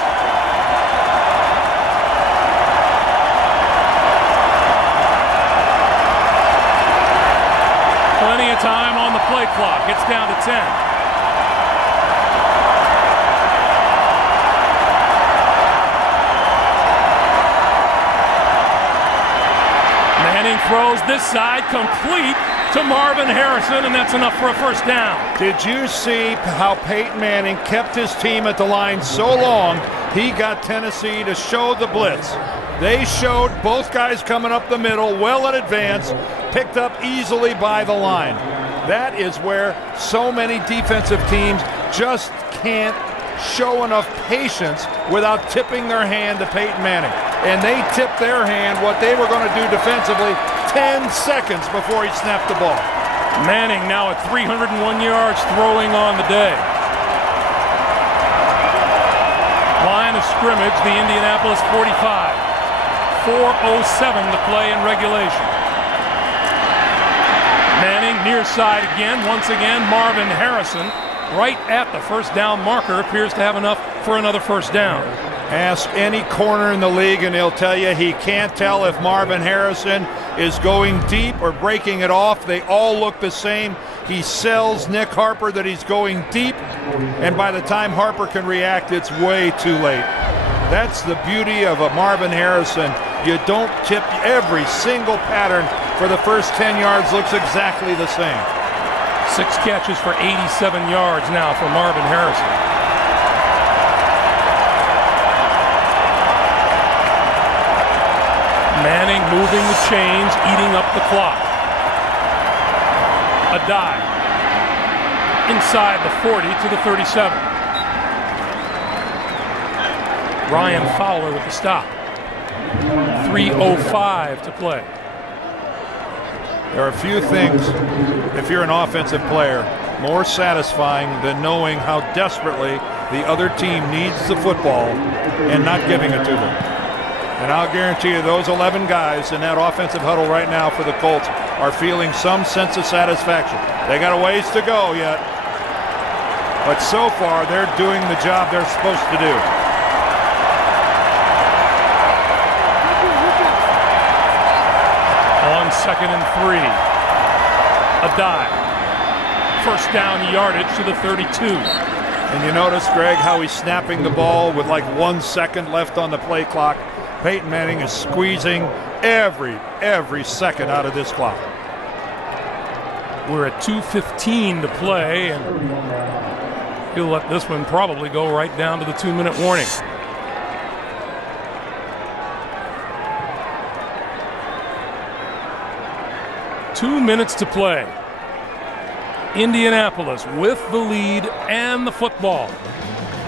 Plenty of time on the play clock. It's down to 10. Manning throws this side complete to Marvin Harrison, and that's enough for a first down. Did you see how Peyton Manning kept his team at the line so long, he got Tennessee to show the blitz. They showed both guys coming up the middle well in advance, picked up easily by the line. That is where so many defensive teams just can't show enough patience without tipping their hand to Peyton Manning. And they tipped their hand what they were going to do defensively 10 seconds before he snapped the ball. Manning now at 301 yards throwing on the day. Line of scrimmage, the Indianapolis 45. 4:07 to play in regulation. Manning near side again. Once again, Marvin Harrison right at the first down marker appears to have enough for another first down. Ask any corner in the league and he'll tell you he can't tell if Marvin Harrison is going deep or breaking it off. They all look the same. He sells Nick Harper that he's going deep, and by the time Harper can react, it's way too late. That's the beauty of a Marvin Harrison. You don't tip. Every single pattern for the first 10 yards looks exactly the same. 6 catches for 87 yards now for Marvin Harrison. Manning moving the chains, eating up the clock. A dive. Inside the 40 to the 37. Ryan Fowler with the stop. 3:05 to play. There are a few things, if you're an offensive player, more satisfying than knowing how desperately the other team needs the football and not giving it to them. And I'll guarantee you those 11 guys in that offensive huddle right now for the Colts are feeling some sense of satisfaction. They got a ways to go yet, but so far they're doing the job they're supposed to do. On 2nd and 3, a dive. First down yardage to the 32. And you notice, Greg, how he's snapping the ball with like 1 second left on the play clock. Peyton Manning is squeezing every second out of this clock. We're at 2:15 to play, and he'll let this one probably go right down to the 2-minute warning. Two minutes to play. Indianapolis with the lead and the football.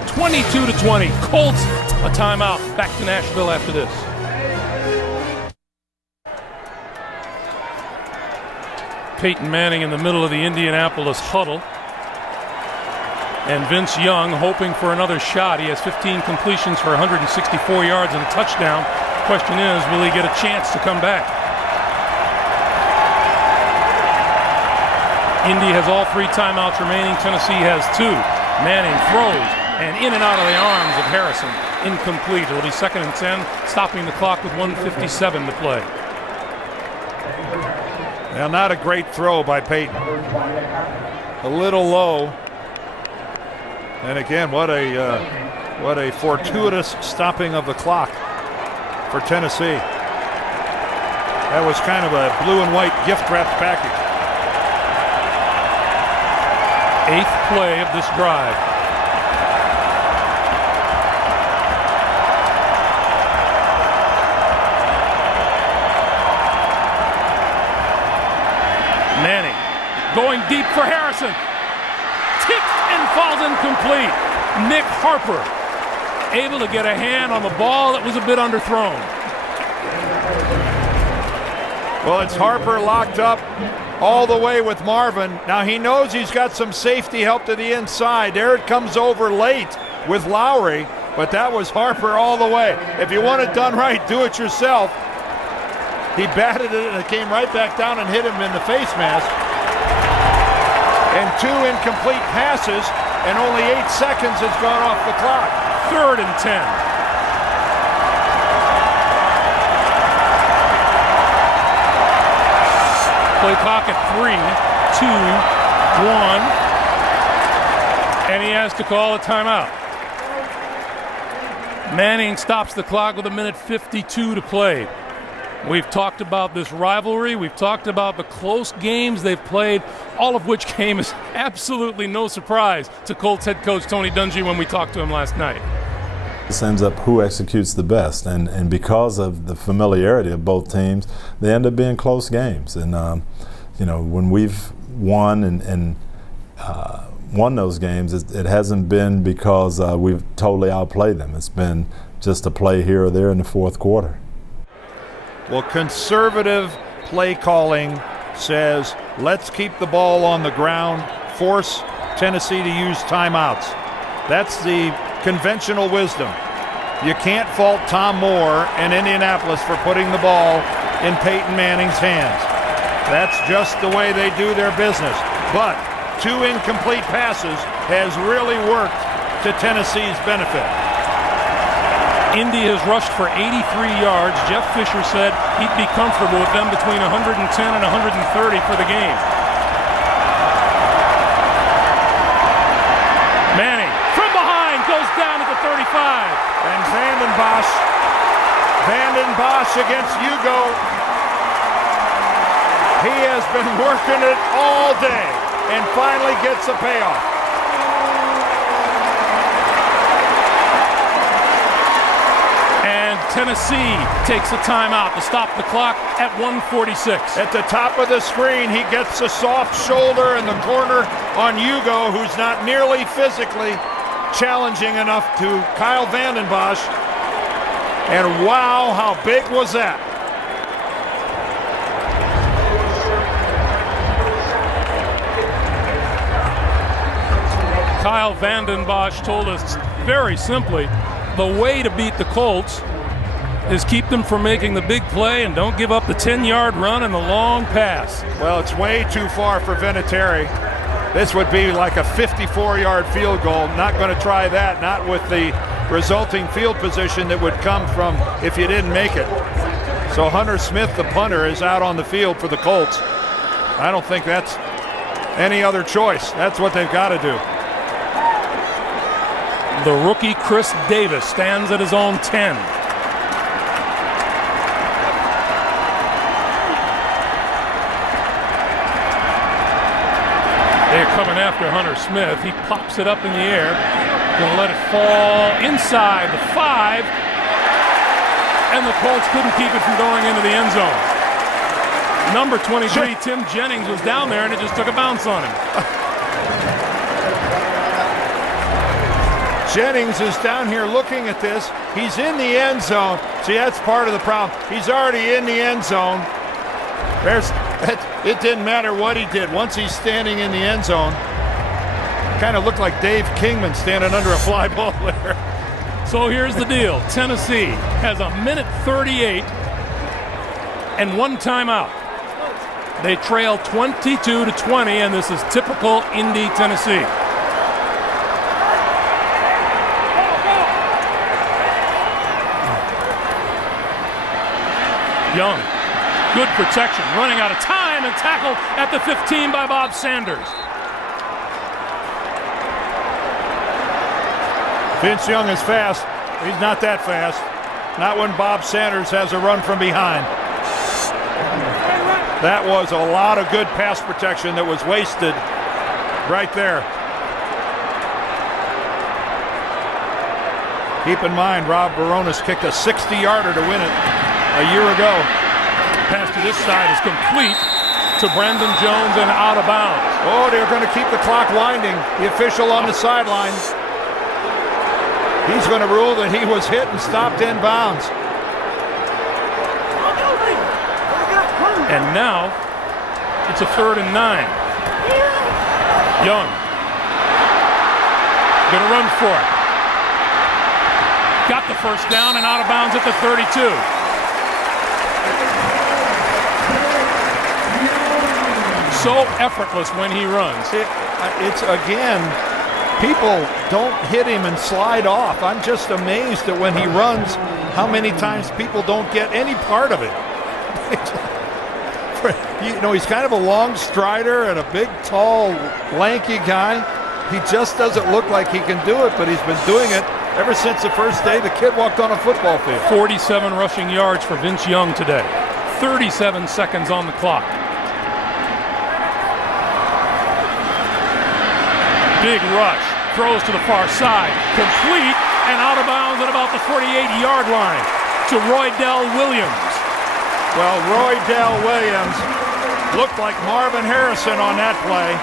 22-20. Colts a timeout. Back to Nashville after this. Peyton Manning in the middle of the Indianapolis huddle. And Vince Young hoping for another shot. He has 15 completions for 164 yards and a touchdown. Question is, will he get a chance to come back? Indy has all 3 timeouts remaining. Tennessee has 2. Manning throws, and in and out of the arms of Harrison. Incomplete. It'll be 2nd and 10, stopping the clock with 1:57 to play. Now, not a great throw by Peyton. A little low. And again, what a fortuitous stopping of the clock for Tennessee. That was kind of a blue and white gift-wrapped package. 8th play of this drive. Manning going deep for Harrison. Tipped and falls incomplete. Nick Harper able to get a hand on the ball that was a bit underthrown. Well, it's Harper locked up all the way with Marvin. Now he knows he's got some safety help to the inside. There it comes over late with Lowry, but that was Harper all the way. If you want it done right, do it yourself. He batted it and it came right back down and hit him in the face mask. And 2 incomplete passes, and only 8 seconds has gone off the clock. 3rd and 10. Play clock at 3, 2, 1, and he has to call a timeout. Manning stops the clock with 1:52 to play. We've talked about this rivalry. We've talked about the close games they've played, all of which came as absolutely no surprise to Colts head coach Tony Dungy when we talked to him last night. This ends up who executes the best, and because of the familiarity of both teams, they end up being close games. And when we've won and won those games, it hasn't been because we've totally outplayed them. It's been just a play here or there in the fourth quarter. Well, conservative play calling says, let's keep the ball on the ground, force Tennessee to use timeouts. That's the conventional wisdom. You can't fault Tom Moore and Indianapolis for putting the ball in Peyton Manning's hands. That's just the way they do their business. But 2 incomplete passes has really worked to Tennessee's benefit. Indy has rushed for 83 yards. Jeff Fisher said he'd be comfortable with them between 110 and 130 for the game. Manning from behind goes down to the 35. And Vanden Bosch against Hugo. He has been working it all day and finally gets a payoff. Tennessee takes a timeout to stop the clock at 1:46. At the top of the screen, he gets a soft shoulder in the corner on Hugo, who's not nearly physically challenging enough to Kyle Vanden Bosch And wow, how big was that? Kyle Vanden Bosch told us very simply, the way to beat the Colts is keep them from making the big play and don't give up the 10-yard run and the long pass. Well, it's way too far for Vinatieri. This would be like a 54-yard field goal. Not going to try that, not with the resulting field position that would come from if you didn't make it. So Hunter Smith, the punter, is out on the field for the Colts. I don't think that's any other choice. That's what they've got to do. The rookie Chris Davis stands at his own 10. They're coming after Hunter Smith. He pops it up in the air. Gonna let it fall inside the 5. And the Colts couldn't keep it from going into the end zone. Number 23, Tim Jennings, was down there and it just took a bounce on him. Jennings is down here looking at this. He's in the end zone. See, that's part of the problem. He's already in the end zone. It didn't matter what he did. Once he's standing in the end zone, kind of looked like Dave Kingman standing under a fly ball there. So here's the deal. Tennessee has a minute 38 and one timeout. They trail 22-20, and this is typical Indy, Tennessee. Young, good protection, running out of time and tackled at the 15 by Bob Sanders. Vince Young is fast. He's not that fast. Not when Bob Sanders has a run from behind. That was a lot of good pass protection that was wasted right there. Keep in mind, Rob Baronis kicked a 60-yarder to win it a year ago. Pass to this side is complete to Brandon Jones and out of bounds. Oh, they're going to keep the clock winding. The official on the sideline. He's going to rule that he was hit and stopped in bounds. And now it's a 3rd and 9. Young going to run for it. Got the first down and out of bounds at the 32. So effortless when he runs. It's again, people don't hit him and slide off. I'm just amazed that when he runs, how many times people don't get any part of it. You know, he's kind of a long strider and a big, tall, lanky guy. He just doesn't look like he can do it, but he's been doing it ever since the first day the kid walked on a football field. 47 rushing yards for Vince Young today. 37 seconds on the clock. Big rush, throws to the far side, complete and out of bounds at about the 48-yard line to Roydell Williams. Well, Roydell Williams looked like Marvin Harrison on that play.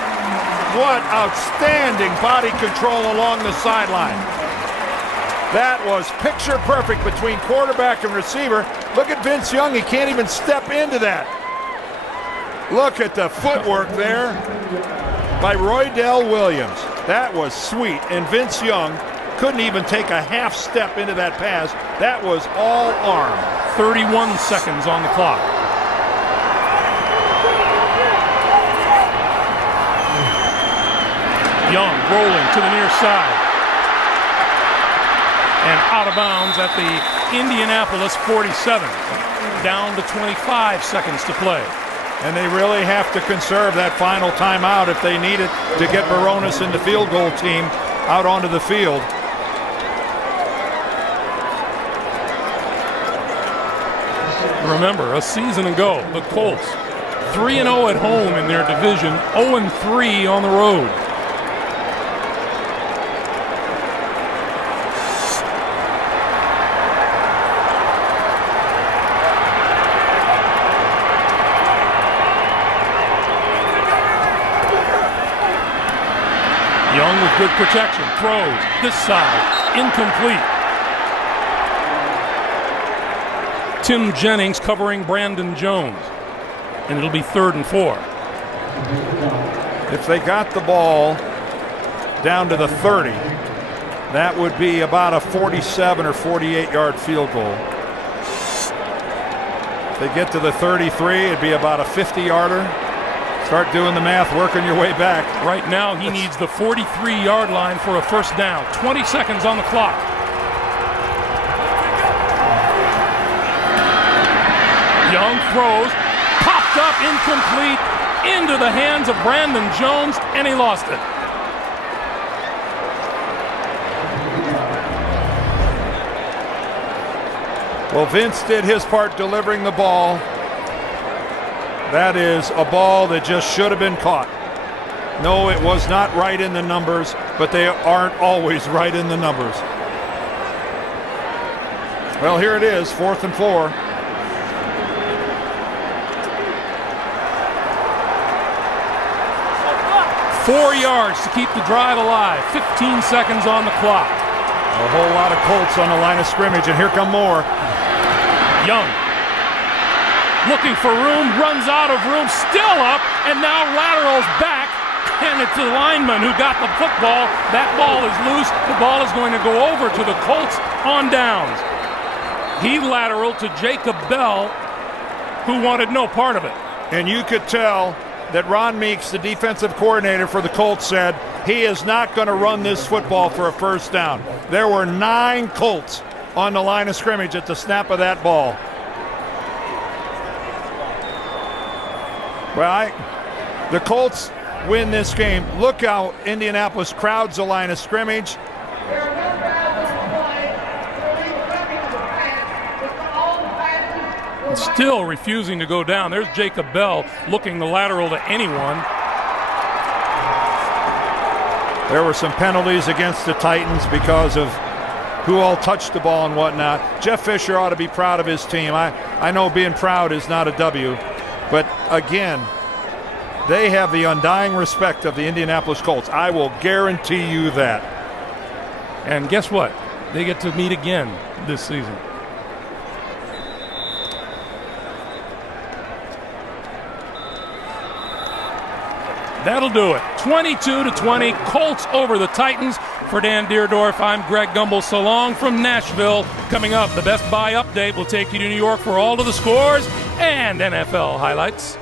What outstanding body control along the sideline. That was picture perfect between quarterback and receiver. Look at Vince Young, he can't even step into that. Look at the footwork there by Roydell Williams. That was sweet, and Vince Young couldn't even take a half step into that pass. That was all arm. 31 seconds on the clock. Young rolling to the near side. And out of bounds at the Indianapolis 47. Down to 25 seconds to play. And they really have to conserve that final timeout if they need it to get Baronis and the field goal team out onto the field. Remember, a season ago, the Colts 3-0 at home in their division, 0-3 on the road. Young with good protection, throws this side, incomplete. Tim Jennings covering Brandon Jones. And it'll be 3rd and 4. If they got the ball down to the 30, that would be about a 47 or 48-yard field goal. If they get to the 33, it'd be about a 50-yarder. Start doing the math, working your way back. Right now, he needs the 43-yard line for a first down. 20 seconds on the clock. Young throws, popped up, incomplete, into the hands of Brandon Jones, and he lost it. Well, Vince did his part delivering the ball. That is a ball that just should have been caught. No, it was not right in the numbers, but they aren't always right in the numbers. Well, here it is, 4th and 4. Four yards to keep the drive alive. 15 seconds on the clock. A whole lot of Colts on the line of scrimmage, and here come more. Young, looking for room, runs out of room, still up, and now laterals back, and it's the lineman who got the football. That ball is loose. The ball is going to go over to the Colts on downs. He lateraled to Jacob Bell, who wanted no part of it. And you could tell that Ron Meeks, the defensive coordinator for the Colts, said he is not going to run this football for a first down. There were 9 Colts on the line of scrimmage at the snap of that ball. Well, the Colts win this game. Look how Indianapolis crowds the line of scrimmage. Still refusing to go down. There's Jacob Bell looking the lateral to anyone. There were some penalties against the Titans because of who all touched the ball and whatnot. Jeff Fisher ought to be proud of his team. I know being proud is not a W, but again, they have the undying respect of the Indianapolis Colts. I will guarantee you that. And guess what? They get to meet again this season. That'll do it. 22-20, Colts over the Titans. For Dan Deerdorf, I'm Greg Gumbel. So long from Nashville. Coming up, the Best Buy update will take you to New York for all of the scores and NFL highlights.